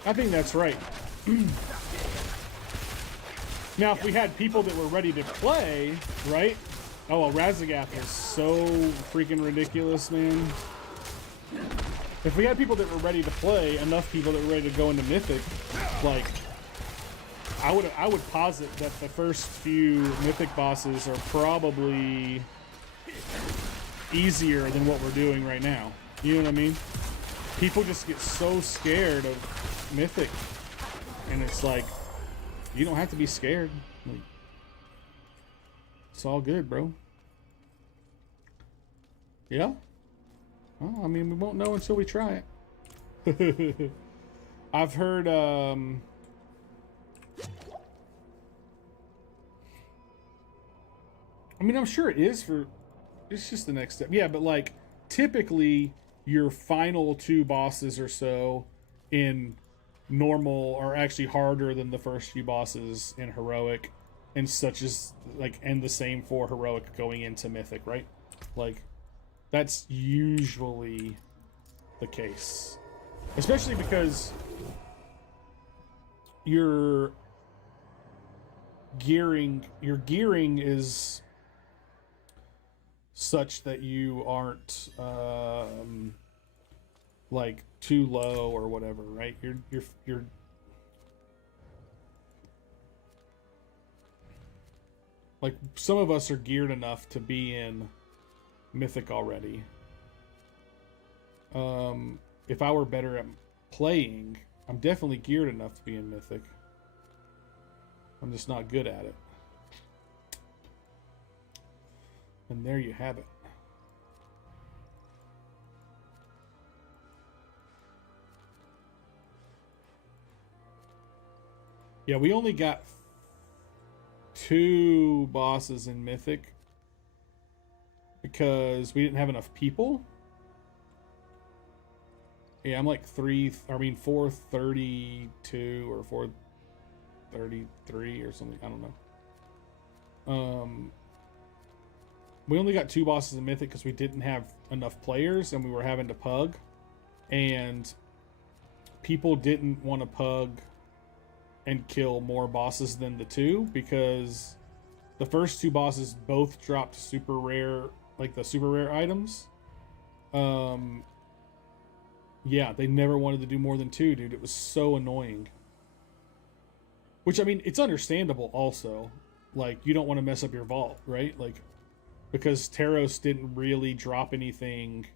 I think that's right. Now, if we had people that were ready to play, right? Oh, well, Razagath is so freaking ridiculous, man. If we had people that were ready to play, enough people that were ready to go into Mythic, like, I would posit that the first few Mythic bosses are probably easier than what we're doing right now. You know what I mean? People just get so scared of Mythic, and it's like, You don't have to be scared. Like, it's all good, bro. Yeah? Well, I mean, we won't know until we try it. I've heard, I mean, I'm sure it is for... It's just the next step. Yeah, but like, typically, your final 2 bosses or so in normal are actually harder than the first few bosses in Heroic, and such as, like, and the same for Heroic going into Mythic, right? Like, that's usually the case. Especially because your gearing is such that you aren't like too low or whatever, right? You're like, some of us are geared enough to be in Mythic already. If I were better at playing, I'm definitely geared enough to be in Mythic. I'm just not good at it. And there you have it. Yeah, we only got 2 bosses in Mythic because we didn't have enough people. Yeah, I'm like 432 or 433 or something. I don't know. We only got 2 bosses in Mythic because we didn't have enough players and we were having to pug. And people didn't want to pug and kill more bosses than the 2 because the first 2 bosses both dropped super rare, like the super rare items. Yeah, they never wanted to do more than 2, dude. It was so annoying. Which, I mean, it's understandable also. Like, you don't want to mess up your vault, right? Like, because Taros didn't really drop anything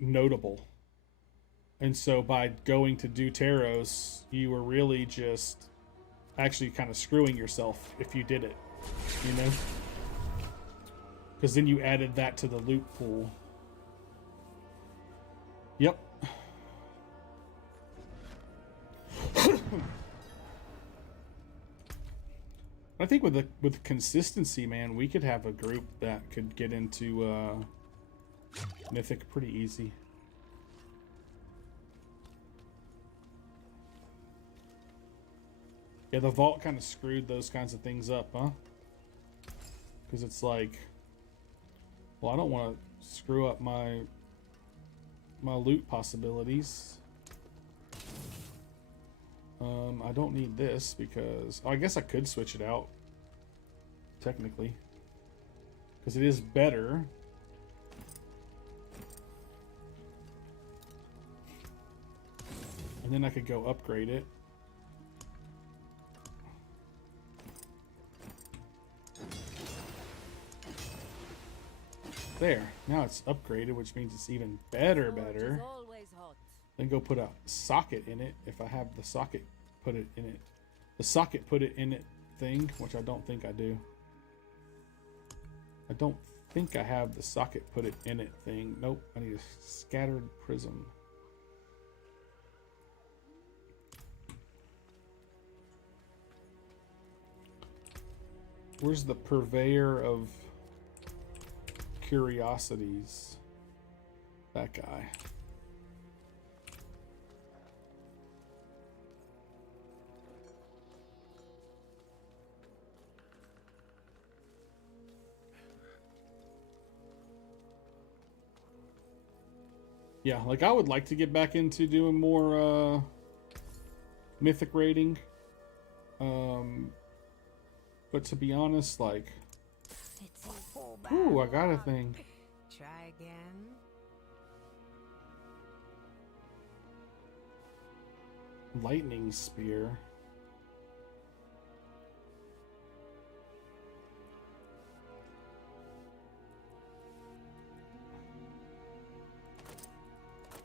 notable. And so by going to do Taros, you were really just actually kind of screwing yourself if you did it, you know? Because then you added that to the loot pool. Yep. I think with consistency, man, we could have a group that could get into Mythic pretty easy. Yeah, the vault kind of screwed those kinds of things up, huh? Because it's like, well, I don't want to screw up my loot possibilities. I don't need this because... I guess I could switch it out. Technically. Because it is better. And then I could go upgrade it. There. Now it's upgraded, which means it's even better. Then go put a socket in it if I have the socket put it in it. The socket put it in it thing, which I don't think I do. I don't think I have the socket put it in it thing. Nope, I need a scattered prism. Where's the purveyor of curiosities? That guy. Yeah, like I would like to get back into doing more Mythic raiding. But to be honest, like, ooh, I got a thing. Try again. Lightning spear.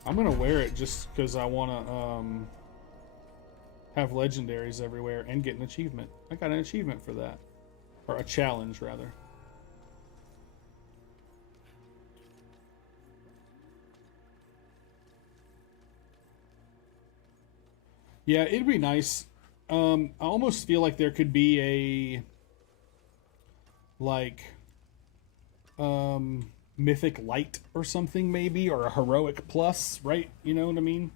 I'm gonna wear it just because I wanna have legendaries everywhere and get an achievement. I got an achievement for that. Or a challenge, rather. Yeah, it'd be nice. I almost feel like there could be a Mythic Light or something, maybe, or a Heroic Plus, right? You know what I mean?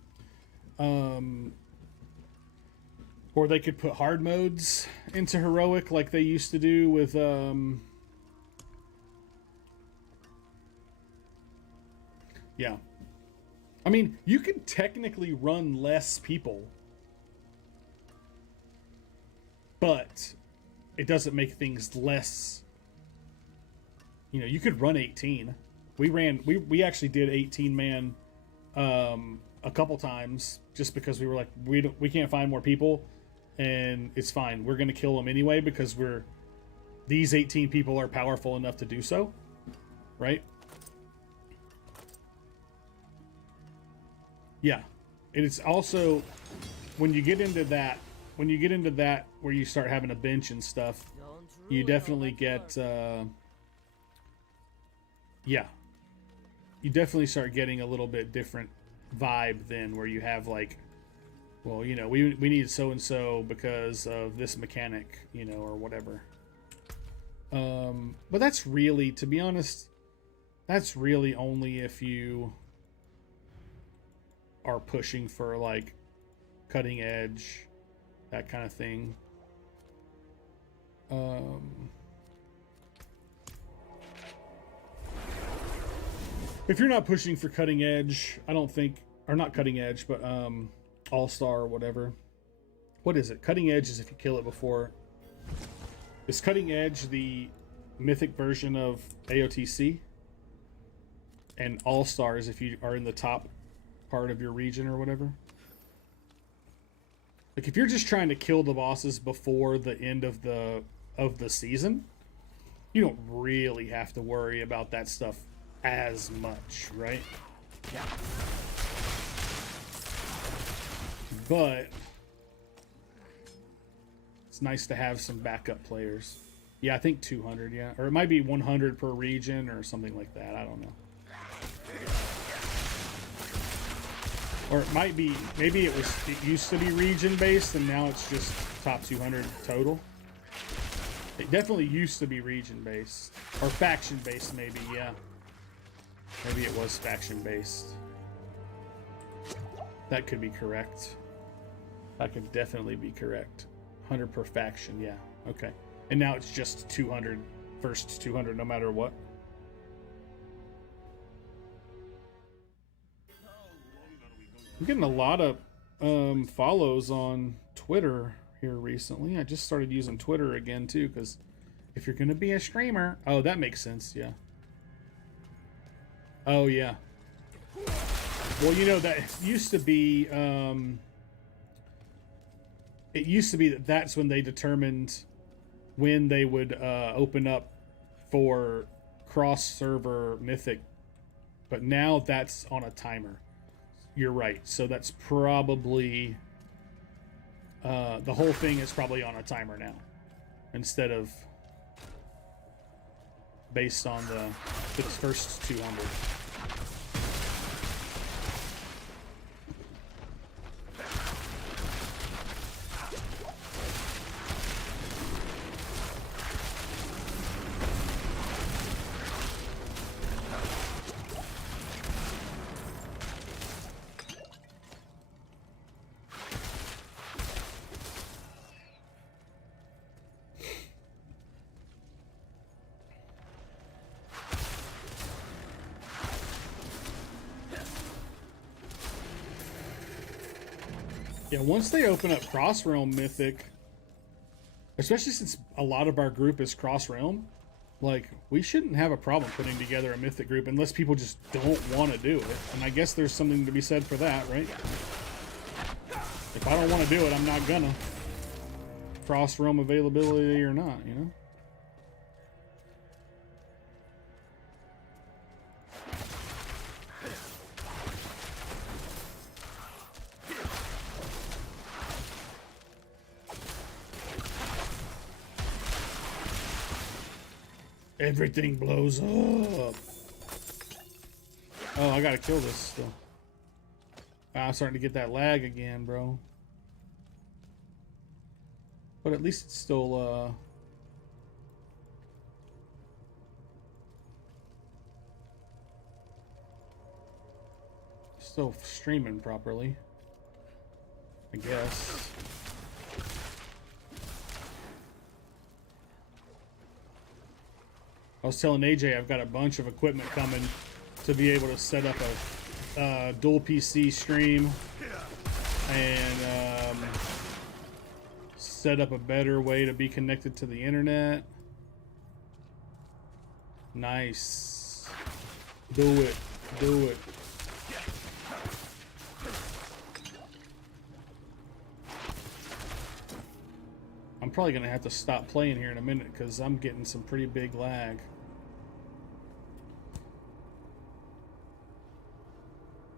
Or they could put hard modes into Heroic like they used to do with yeah. I mean, you can technically run less people, but it doesn't make things less. You know, you could run 18. We actually did 18 man a couple times just because we were like, we can't find more people, and it's fine. We're gonna kill them anyway because these 18 people are powerful enough to do so, right? Yeah, and it's also when you get into that where you start having a bench and stuff, you definitely get yeah, you definitely start getting a little bit different vibe then, where you have like, well, you know, we need so and so because of this mechanic, you know, or whatever. But that's really, to be honest, that's really only if you are pushing for like cutting edge, that kind of thing. If you're not pushing for cutting edge, I don't think, or not cutting edge, but all-star or whatever. What is it? Cutting edge is if you kill it before. Is cutting edge the mythic version of AOTC? And all-star is if you are in the top part of your region or whatever. Like if you're just trying to kill the bosses before the end of the season, you don't really have to worry about that stuff as much, right? Yeah. But it's nice to have some backup players. Yeah, I think 200, yeah. Or it might be 100 per region or something like that. I don't know. Or it might be, maybe it used to be region based and now it's just top 200 total. It definitely used to be region based. Or faction based maybe, yeah. Maybe it was faction based. That could be correct. That could definitely be correct. 100 per faction, yeah. Okay. And now it's just 200, first 200 no matter what. I'm getting a lot of follows on Twitter here recently. I just started using Twitter again too, because if you're gonna be a streamer, oh, that makes sense, yeah. Oh yeah. Well, you know, that used to be it used to be that's when they determined when they would open up for cross-server Mythic, but now that's on a timer. You're right. So that's probably the whole thing is probably on a timer now, instead of based on the first 200. Yeah, once they open up Cross Realm Mythic, especially since a lot of our group is Cross Realm, like, we shouldn't have a problem putting together a Mythic group unless people just don't want to do it. And I guess there's something to be said for that, right? If I don't want to do it, I'm not gonna. Cross Realm availability or not, you know? Everything blows up. Oh, I gotta kill this still. I'm starting to get that lag again, bro. But at least it's still, still streaming properly, I guess. I was telling AJ I've got a bunch of equipment coming to be able to set up a dual PC stream and set up a better way to be connected to the internet. Nice. Do it. Do it. I'm probably gonna have to stop playing here in a minute because I'm getting some pretty big lag.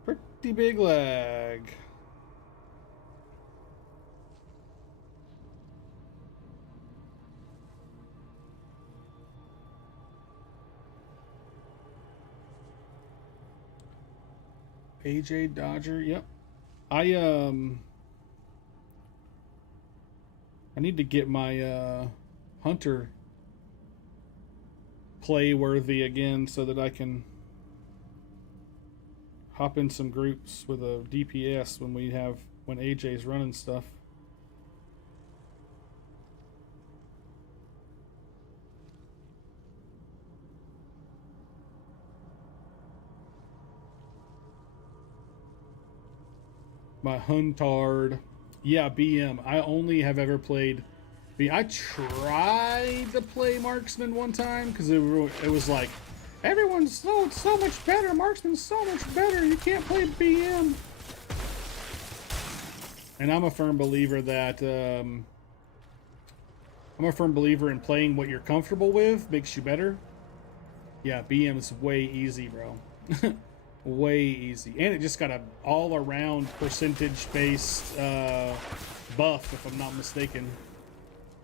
Pretty big lag. AJ Dodger, yep. I need to get my Hunter play worthy again so that I can hop in some groups with a DPS when AJ's running stuff. My Huntard. Yeah, BM. I only have ever played... I tried to play Marksman one time because it was like, everyone's so much better. Marksman's so much better. You can't play BM. And I'm a firm believer that... I'm a firm believer in playing what you're comfortable with makes you better. Yeah, BM's way easy, bro. Way easy, and it just got a all-around percentage-based buff, if I'm not mistaken,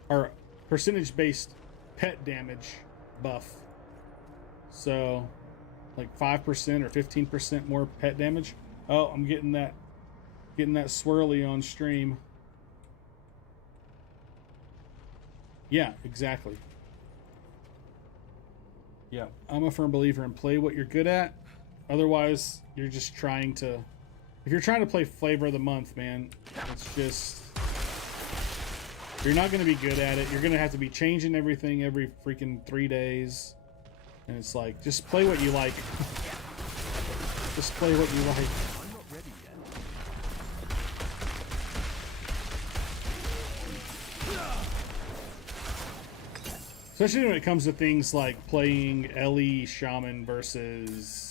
or percentage-based pet damage buff. So, like 5% or 15% more pet damage. Oh, I'm getting that swirly on stream. Yeah, exactly. Yeah, I'm a firm believer in play what you're good at. Otherwise, you're just trying to... If you're trying to play Flavor of the Month, man, it's just... You're not going to be good at it. You're going to have to be changing everything every freaking 3 days. And it's like, just play what you like. Just play what you like. I'm not ready yet. Especially when it comes to things like playing Ellie Shaman versus...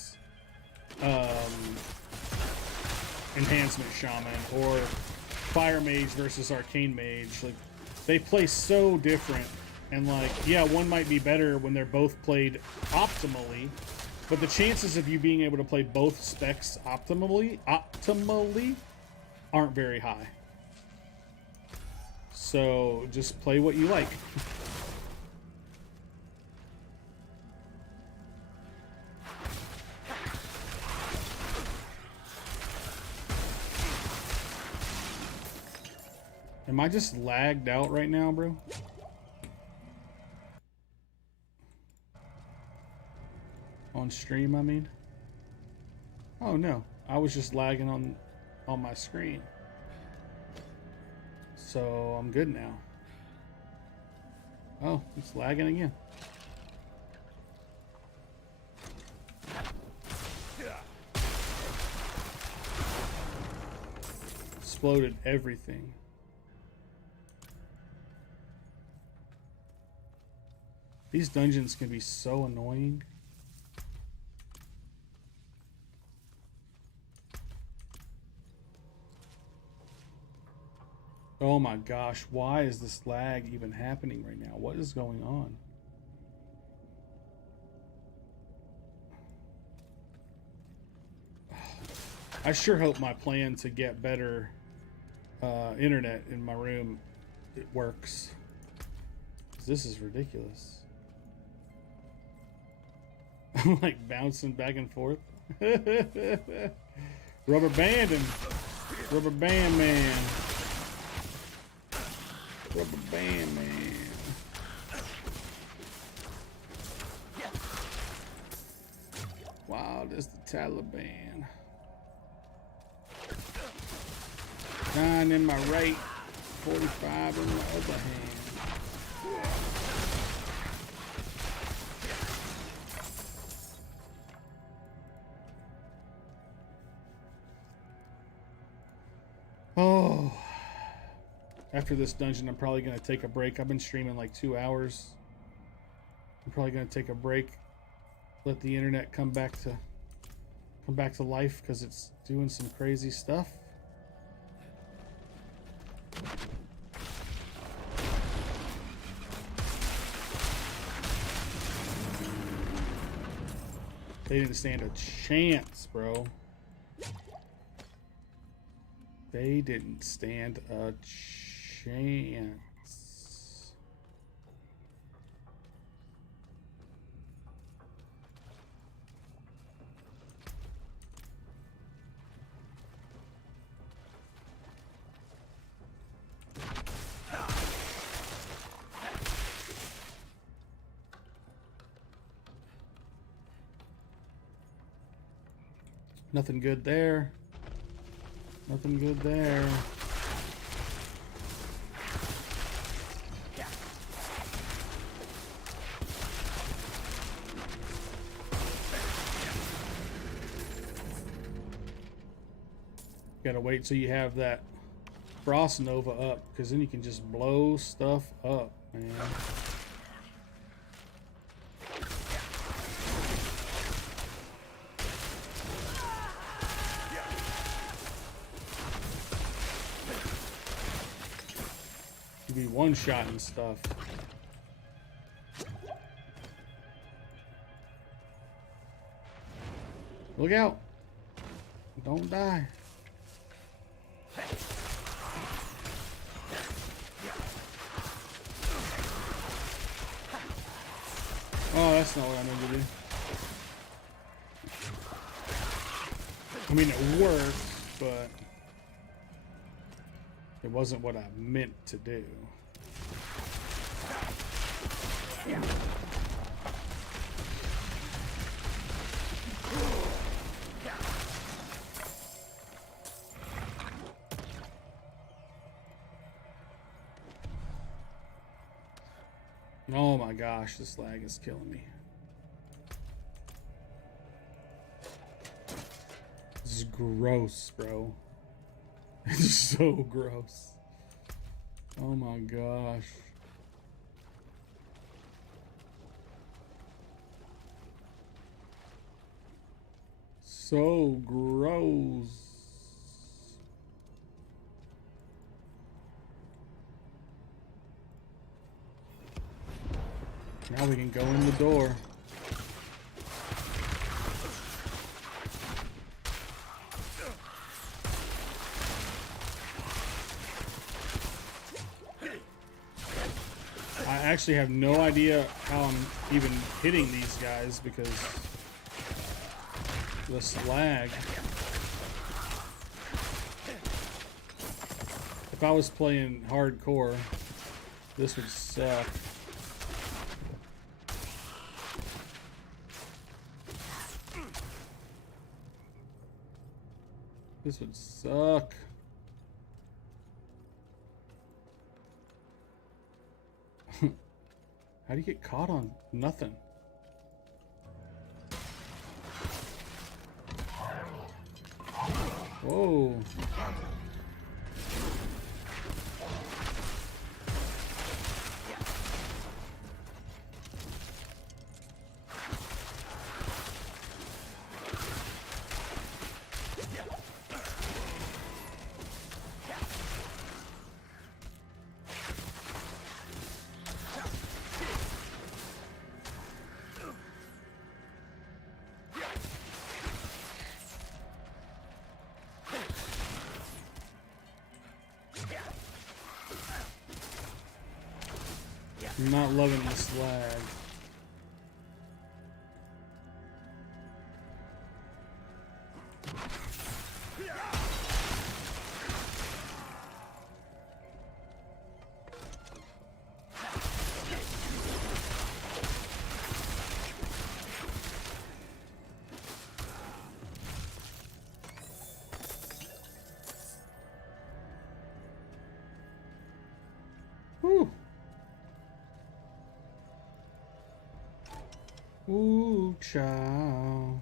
Enhancement Shaman or Fire Mage versus Arcane Mage. Like, they play so different, and like, yeah, one might be better when they're both played optimally, but the chances of you being able to play both specs optimally aren't very high. So just play what you like. Am I just lagged out right now, bro? On stream, I mean? Oh no, I was just lagging on my screen. So I'm good now. Oh, it's lagging again. Exploded everything. These dungeons can be so annoying. Oh my gosh, why is this lag even happening right now? What is going on? I sure hope my plan to get better internet in my room, it works. This is ridiculous. I'm like bouncing back and forth. Rubber banding. Rubber band man. Rubber band man. Wow, this the Taliban. 9 in my right, 45 in my other hand. Oh, after this dungeon, I'm probably going to take a break. I've been streaming like 2 hours. I'm probably going to take a break. Let the internet come back to life because it's doing some crazy stuff. They didn't stand a chance, bro. They didn't stand a chance. Nothing good there. Nothing good there. Gotta wait till you have that Frost Nova up, because then you can just blow stuff up, man. Be one-shotting stuff. Look out! Don't die. Oh, that's not what I meant to do. I mean, it worked, but it wasn't what I meant to do. Oh my gosh, this lag is killing me. This is gross, bro. It's so gross. Oh my gosh. So gross. Now we can go in the door. I actually have no idea how I'm even hitting these guys because this lag. If I was playing hardcore, this would suck. This would suck. How do you get caught on nothing? Whoa. I'm not loving this lag. Ooh, child.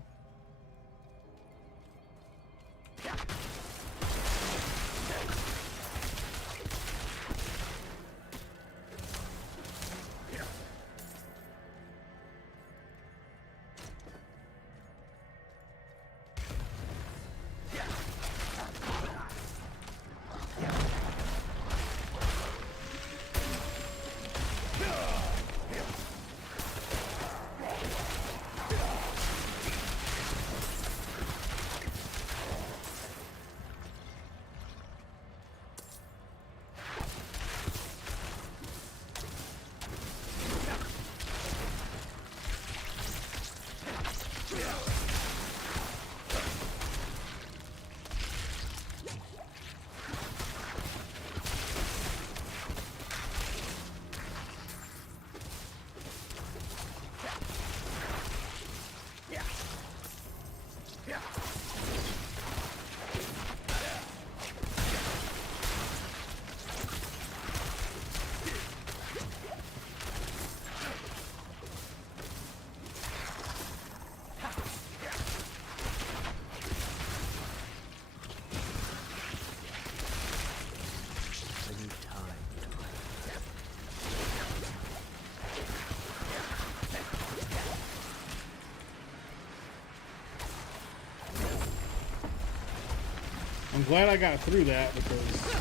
I'm glad I got through that because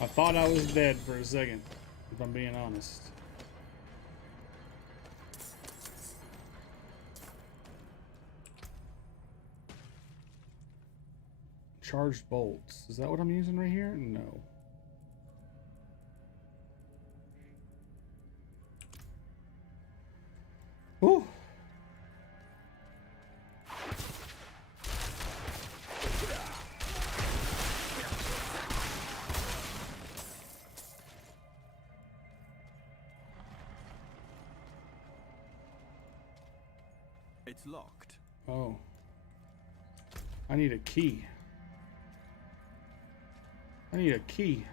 I thought I was dead for a second, if I'm being honest. Charged bolts. Is that what I'm using right here? No. Ooh. It's locked. Oh. I need a key. I need a key.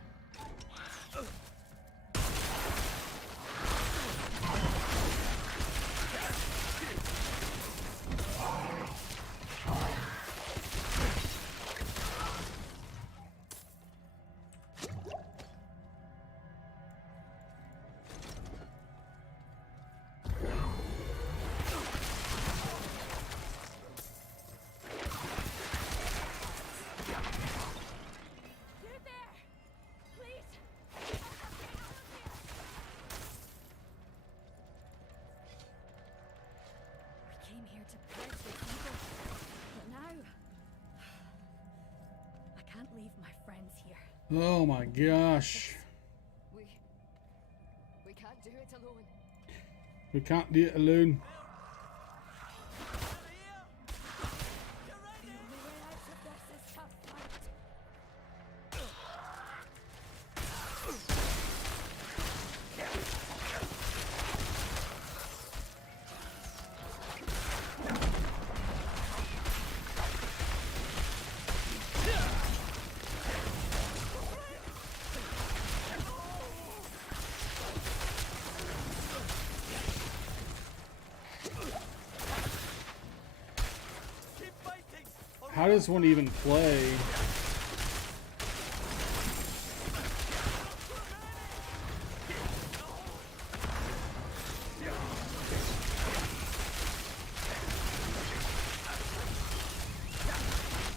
Oh my gosh. We can't do it alone. We can't do it alone. How does one even play?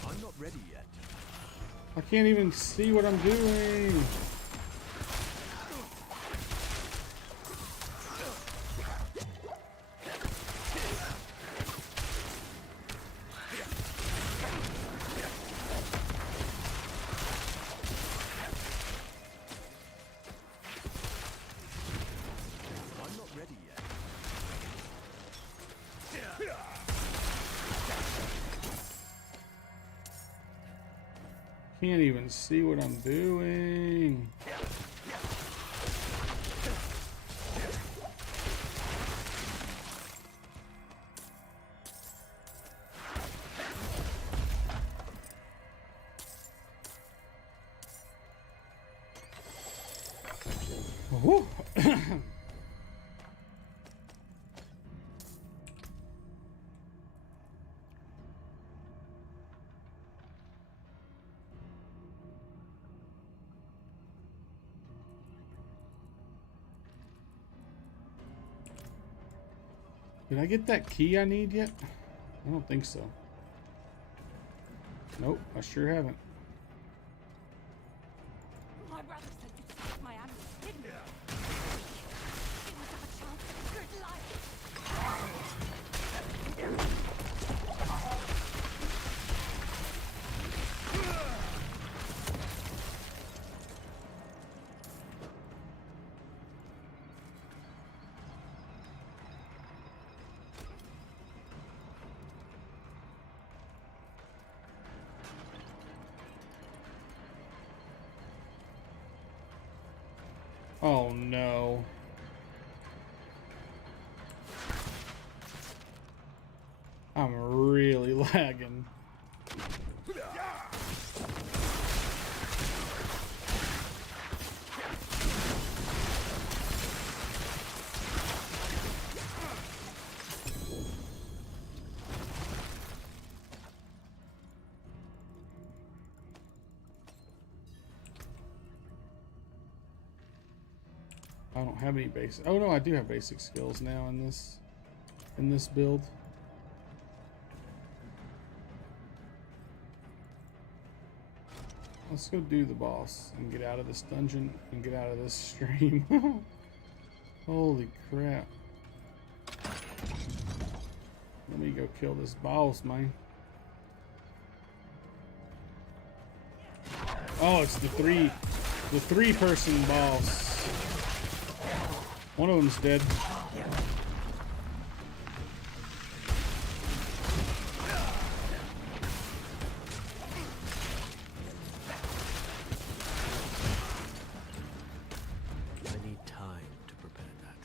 I'm not ready yet. I can't even see what I'm doing. Can't even see what I'm doing. Woo. Did I get that key I need yet? I don't think so. Nope, I sure haven't. My brother said you saved my amulet, didn't you? It was our chance for good life. Oh no. I'm really lagging. I don't have any basic. Oh no, I do have basic skills now in this build. Let's go do the boss and get out of this dungeon and get out of this stream. Holy crap. Let me go kill this boss, man. Oh, it's the three person boss. One of them's dead. I need time to prepare that.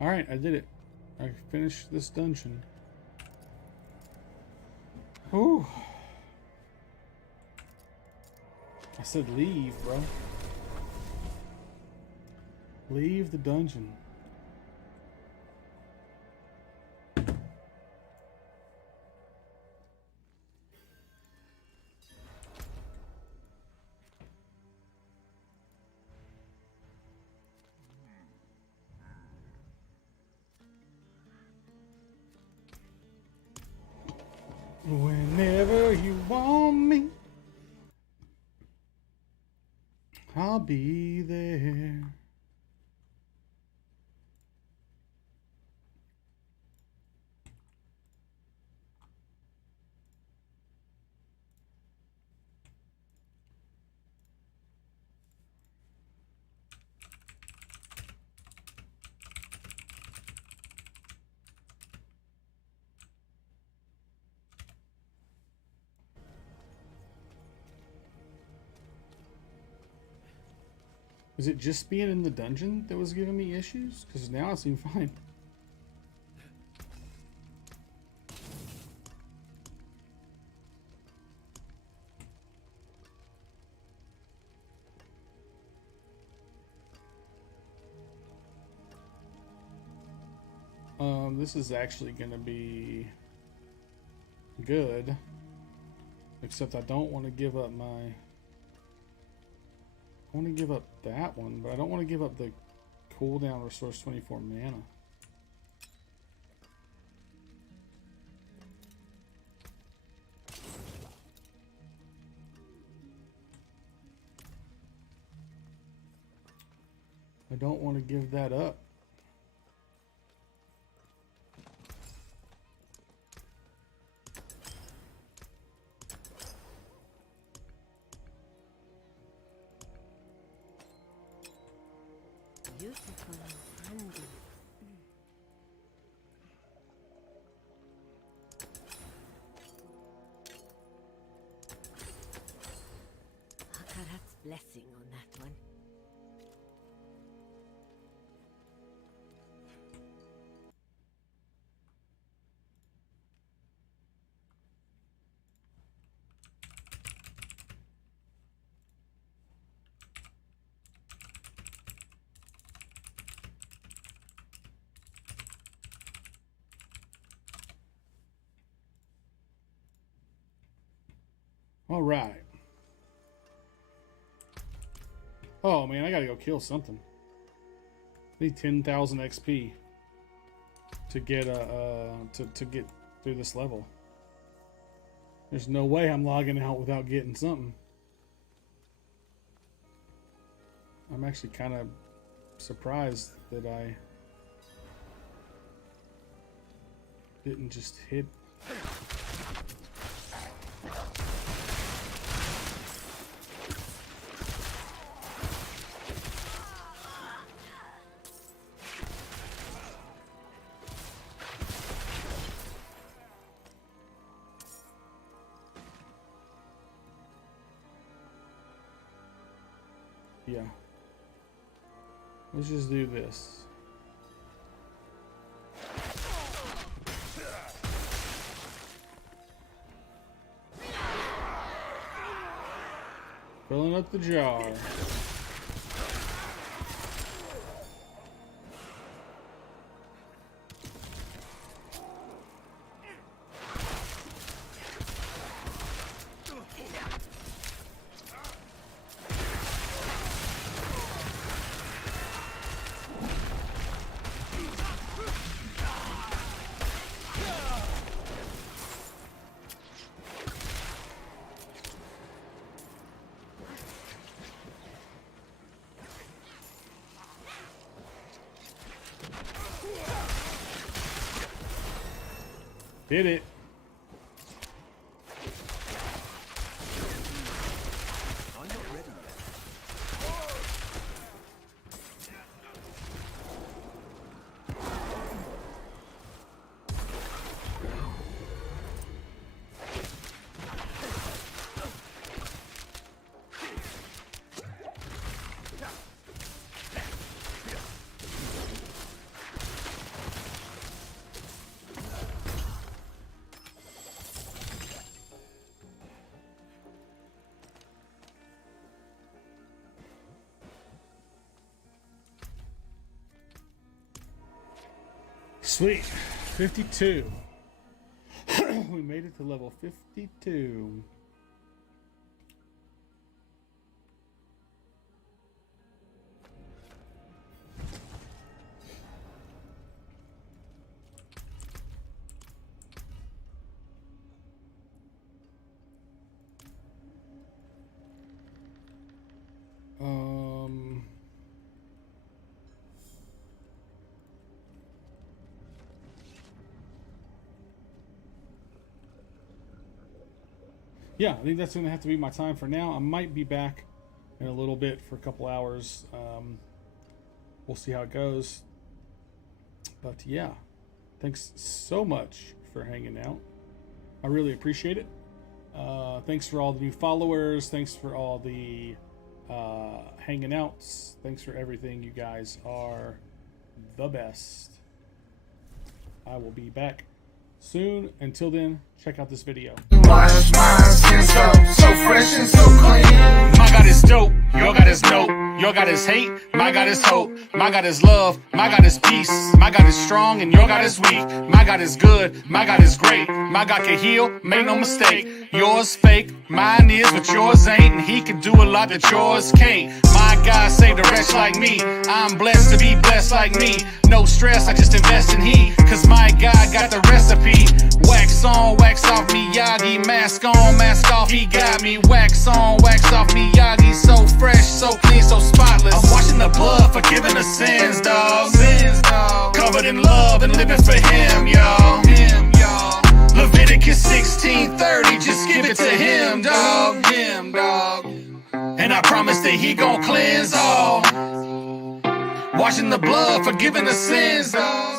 Alright, I did it. I finished this dungeon. Whew. I said leave, bro. Leave the dungeon. Whenever you want me, I'll be there. Is it just being in the dungeon that was giving me issues? Because now I seem fine. This is actually going to be good. Except I don't want to give up my... I want to give up that one, but I don't want to give up the cooldown restores 24 mana. I don't want to give that up. Beautiful and handy. All right. Oh man, I gotta go kill something. I need 10,000 XP to get to get through this level. There's no way I'm logging out without getting something. I'm actually kind of surprised that I didn't just hit. Yeah. Let's just do this. Filling up the jar. Did it. I'm not ready yet. Sweet. 52. We made it to level 52. Yeah, I think that's going to have to be my time for now. I might be back in a little bit for a couple hours. We'll see how it goes. But yeah, thanks so much for hanging out. I really appreciate it. Thanks for all the new followers. Thanks for all the hanging outs. Thanks for everything. You guys are the best. I will be back soon. Until then, check out this video. Wash my skin so fresh and so clean. My God is dope, your God is dope. Your God is hate, my God is hope. My God is love, my God is peace. My God is strong and your God is weak. My God is good, my God is great. My God can heal, make no mistake. Yours fake, mine is, but yours ain't. And he can do a lot that yours can't. My God saved a wretch like me. I'm blessed to be blessed like me. No stress, I just invest in he. Cause my God got the recipe. Wax on, wax off Miyagi. Mask on, mask off, he got me. Wax on, wax off Miyagi. So fresh, so clean, so spotless. I'm washing the blood, forgiving the sins, dog. Covered in love and living for him, y'all. Leviticus 16:30, just give it to him, dog. And I promise that he gon' cleanse all. Washing the blood, forgiving the sins, dog.